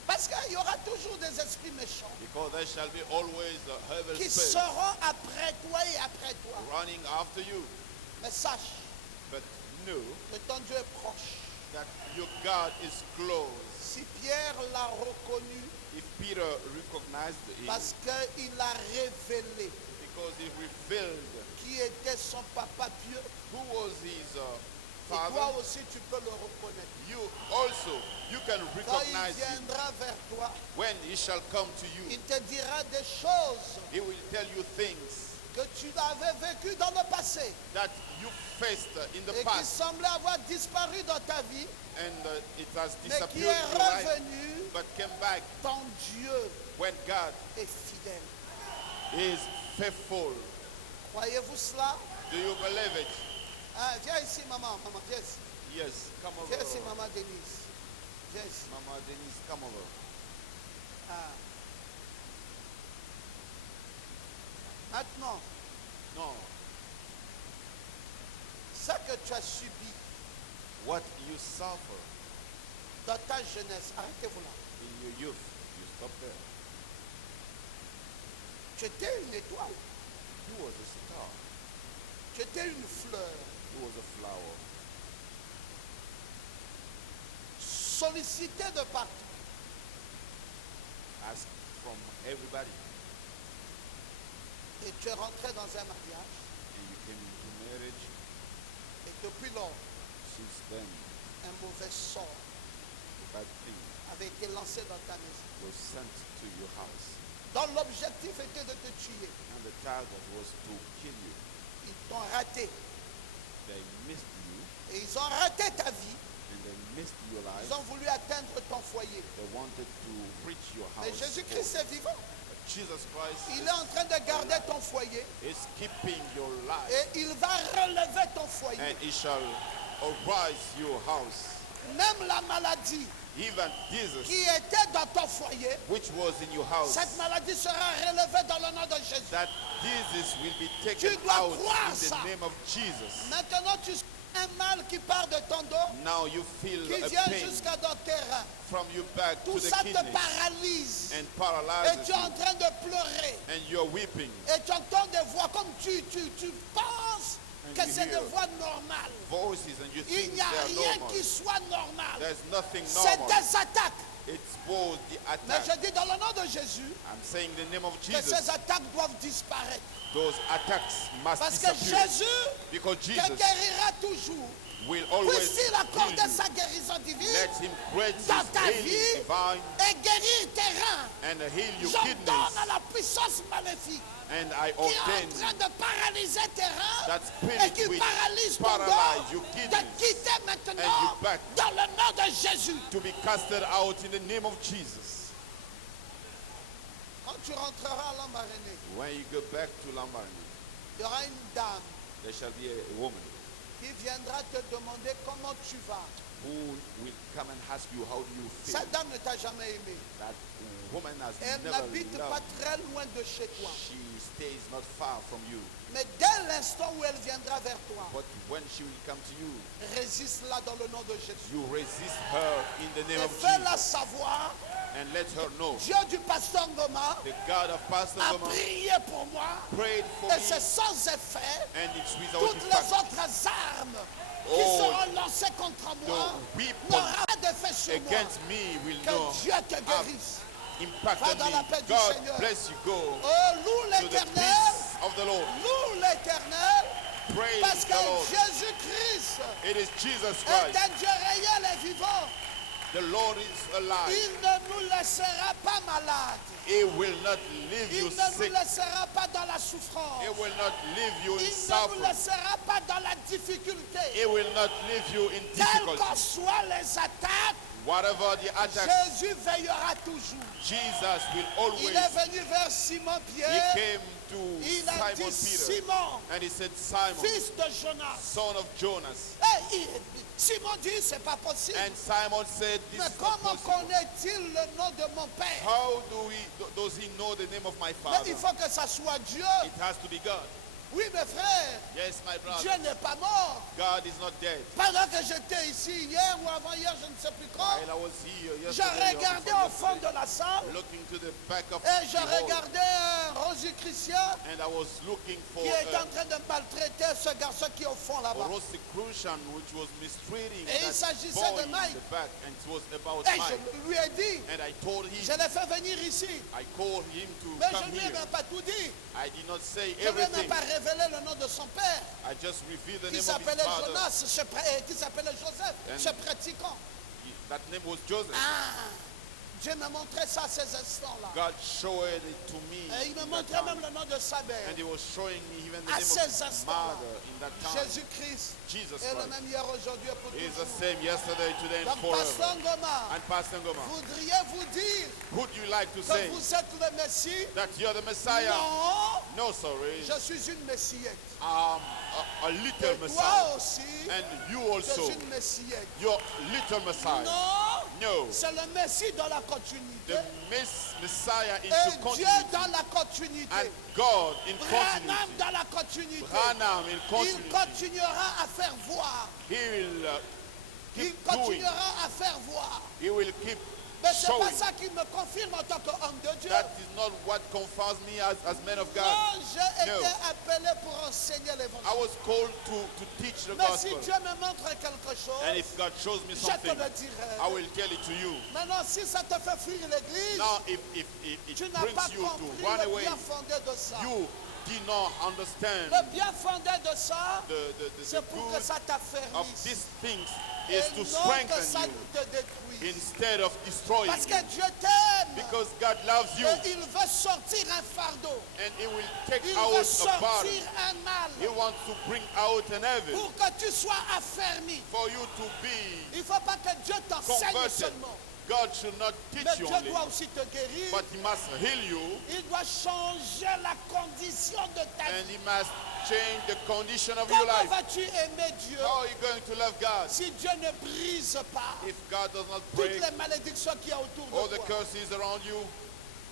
Parce qu'il y aura toujours des esprits méchants Because there shall be always a evil qui spirit seront après toi et après toi. running after you. Mais sache But know que ton Dieu est proche. that your God is close. Si Pierre l'a reconnu If Peter recognized him, parce qu'il a révélé because he revealed qui était son papa pieux, who was his et toi father, aussi tu peux le reconnaître. you also, you can Quand il recognize him. viendra vers toi, When he shall come to you, il te dira des choses he will tell you things que tu avais vécues dans le passé that you faced in the et qui past, semblaient avoir disparu dans ta vie, and it has mais qui disappeared est in your life, revenu. but came back Ton Dieu when God est fidèle. is faithful. Croyez-vous cela? Do you believe it? Ah, viens ici, maman. Maman, viens ici. Yes, come over. Viens ici, maman Denise. Viens ici. Mama Denise, come over. Ah. Maintenant, No, ce que tu as subi what you suffer dans ta jeunesse, arrêtez-vous là. in your youth, you stop there. Tu étais une étoile. You was a star. Tu étais une fleur. You was a flower. Sollicité de partout. Asked from everybody. Et tu es rentré dans un mariage. And you came into marriage. Et depuis lors, Since then, un mauvais sort the bad thing avait été lancé dans ta maison. was sent to your house. Dont l'objectif était de te tuer. And the target was to kill you. Ils t'ont raté. They missed you. Et ils ont raté ta vie. And they missed your life. Ils ont voulu atteindre ton foyer. They wanted to reach your Mais house. Jésus-Christ est vivant. Jesus Christ Il est en train de garder ton foyer. is keeping your life. Et il va relever ton foyer. And he shall arise your house. Même la maladie Even Jesus, qui était dans ton foyer, which was in your house, cette maladie sera relevée dans le nom de Jésus. that disease will be Tu taken dois out croire in ça. the name of Jesus. Maintenant, tu es un mal qui part de ton dos, Now you feel qui a vient pain jusqu'à ton terrain. from your back to Tout the ça te kidneys paralyse. and Et paralyzes tu es en you, train de pleurer. and you're weeping. Et tu entends des voix comme tu penses And que you c'est des hear voix normales. voices and you Il think n'y a they are rien normal. qui soit normal. There's nothing C'est normal. des attaques. It's both the Mais attack. je dis dans le nom de Jésus I'm saying the name of que Jesus. ces attaques doivent disparaître. Those attacks must Parce que disappear. Jésus Because te Jesus guérira toujours. will always Puisse-t-il heal accorder you. sa guérison divine Let him grant dans his ta healing vie divine et guérir tes reins. and heal your J'ordonne kidneys. à la puissance maléfique And I qui est ordain en train de paralyser tes reins that et qui spirit which paralyse ton paralyze dos your de kidneys quitter and maintenant your back dans le nom de Jésus. to be casted out in the name of Jesus. Quand tu rentreras à Lambaréné, When you go back to Lambaréné, il y aura une dame there shall be a woman qui viendra te demander comment tu vas. who will come and ask you, how do you feel? Cette dame ne t'a jamais aimé. That woman has Elle never n'habite loved. pas très loin de chez toi. She stays not far from you. Mais dès l'instant où elle viendra vers toi, But when she will come to you, résiste-la dans le nom de Jésus. you resist her in the name Et of fais-la Jesus savoir, and let her know Dieu du pasteur Ngoma the God of Pastor a Ngoma prié pour moi prayed for et me, c'est sans effet. and it's without Toutes les effect. autres armes qui Oh, seront lancées contre moi The weapon n'auront pas d'effet sur moi. against me will not Que Dieu te guérisse. impact Va on dans la me. paix du God Seigneur. bless you. Go Oh, loue to the l'Éternel, peace of the Lord. loue l'Éternel, Praise parce the que Lord. Jésus-Christ It is Jesus est Christ. un Dieu réel et vivant. The Lord is alive. Il ne nous laissera pas malades. He will not leave Il you ne nous sick. laissera pas dans la souffrance. He will not leave you in Il ne nous suffering. laissera pas dans la difficulté. He will not leave you in Quelles difficulty. qu'en soient les attaques, Whatever the attack, Jésus veillera toujours. Jesus will Il always. est venu vers Simon He Pierre. came to Il a Simon dit, Peter Simon, and he said, Simon, fils de Jonas. son of Jonas. Simon dit, c'est pas possible. And Simon said, this Mais is not comment possible. connaît-il le nom de mon père? How does he know the name of my Mais father? il faut que ça soit Dieu. It has to be God. Oui, mes frères, Yes, my Dieu brother. n'est pas mort. God is not dead. Pendant que j'étais ici hier ou avant-hier, je ne sais plus quand, While I was here je yesterday, regardais or au fond de yesterday, la salle looking to the back of et je the hall, regardais un Rosicrucien and I was looking for qui est en a train de maltraiter ce garçon qui est au fond là-bas. Rosicrucian which was mistreating Et il that s'agissait boy de Mike. in the back, and it was about Et Mike. je lui ai dit, And I told je him, l'ai fait venir ici. I called him to Mais je come ne lui ai here. même pas tout dit. I did not say Je ne lui ai même everything. pas révélé le nom de son père, I just revealed the qui name of his s'appelait father. Jonas, qui s'appelait Joseph, And- ce pratiquant. That name was Joseph. Ah, Dieu me montrait ça à ces instants-là. God showed it to me Et il me in that montrait même time. le nom de sa mère. And he was showing me even the À name of ces his instants-là, mother in that time. Jésus-Christ Jesus est le Christ. même hier, aujourd'hui et pour He is the toujours. same yesterday, today, and Donc, Pasteur forever. Ngoma, And Pastor Ngoma, voudriez-vous dire would you like to que say vous êtes le Messie? that you're the Messiah? Non, No, sorry. je suis une Messiette. A little Et Messiah. toi aussi, And you je also, suis une Messiette. you're little Messiah. Non, No, c'est le Messie dans la continuité. the Messiah Et into Dieu continuity. dans la continuité. And God in Branham continuity. dans la continuité. Branham in Il continuity. continuera à faire voir. He will Il keep doing. continuera à faire voir. He will keep Mais c'est pas showing. ça qui me confirme en tant qu'homme de Dieu. That is not what confirms me as man of God. Non, j'ai No. été appelé pour enseigner I l'évangile. was called to teach the Mais si gospel. Dieu me montre quelque chose, And if God shows me je te something, le dirai. I will tell it to you. Maintenant, si ça te fait fuir l'église, Now, if it tu n'as pas brings you to compris run le away, bien fondé de ça. you did not understand Le bien fondé de ça, the c'est pour que good ça of t'affermisse. these things Et is to non que strengthen ça you te détruise. instead of destroying Parce you. que Dieu t'aime. Because God loves you, Et il veut sortir un fardeau. and He will take Il out veut a burden. sortir un mal. He wants to bring out an evil Pour que tu sois affermi. for you to be Il ne faut pas que Dieu t'enseigne converted. seulement. God should not teach Mais you Dieu only, doit aussi te guérir. but He must heal you, Il doit changer la condition de ta and vie. He must change the condition of your Comment life. vas-tu aimer Dieu How are you going to love God si Dieu ne brise pas if God does not toutes break les malédictions qu'il y a autour all de the toi? curses around you?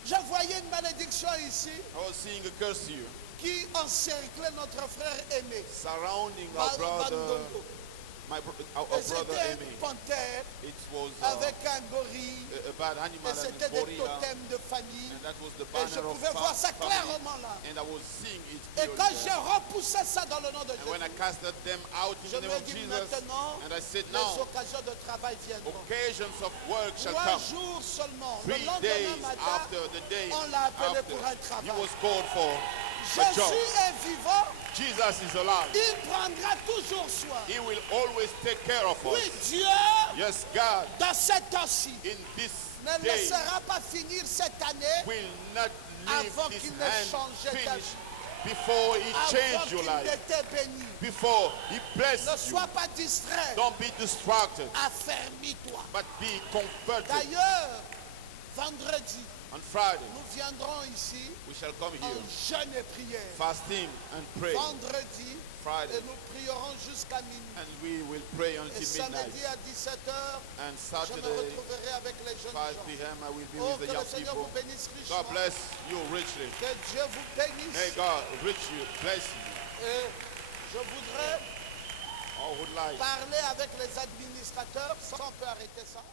Je voyais une malédiction ici I was seeing a curse here qui encerclait notre frère aimé. surrounding our brother Bandondo. Our Et brother c'était Amy. une panthère It was avec un gorille. a bad Et animal and c'était a des gorilla. totems de famille. And that was the Et je banner of pouvais voir ça family. clairement là. And I was seeing it Et clearly quand there. j'ai repoussé ça dans le nom de And when I Jésus, casted them out in je the me name of dis Jesus, maintenant, and I said, les now, occasions de travail viendront. occasions of work shall 3 come. jours seulement. Le 3 lendemain days matin, after the day on l'a appelé after, pour un he travail. was called for a Jésus job. est vivant. Jesus is alive. Il prendra toujours soin. He will always take care of Oui, us. Dieu, Yes, God, dans cette temps-ci, in this ne day, laissera pas finir cette année will not avant leave qu'il his ne hand change ta finish vie, before he avant change your qu'il life, ne t'ait béni. before he Ne bless you. sois pas distrait. Don't be distracted, Affermis-toi. but be converted. D'ailleurs, vendredi, On Friday, nous viendrons ici we shall come en here, jeûne et prière. fasting and pray. Vendredi, Friday, et nous prierons jusqu'à minuit. and we will pray Et until samedi midnight. à 17h, And je me Saturday, retrouverai avec les jeunes 5 gens. p.m., I will be Oh, with que the le young Seigneur people. vous bénisse richement. God bless you richly. Que Dieu vous bénisse. May God bless you. Et je voudrais All would like parler avec les administrateurs, si on peut arrêter ça.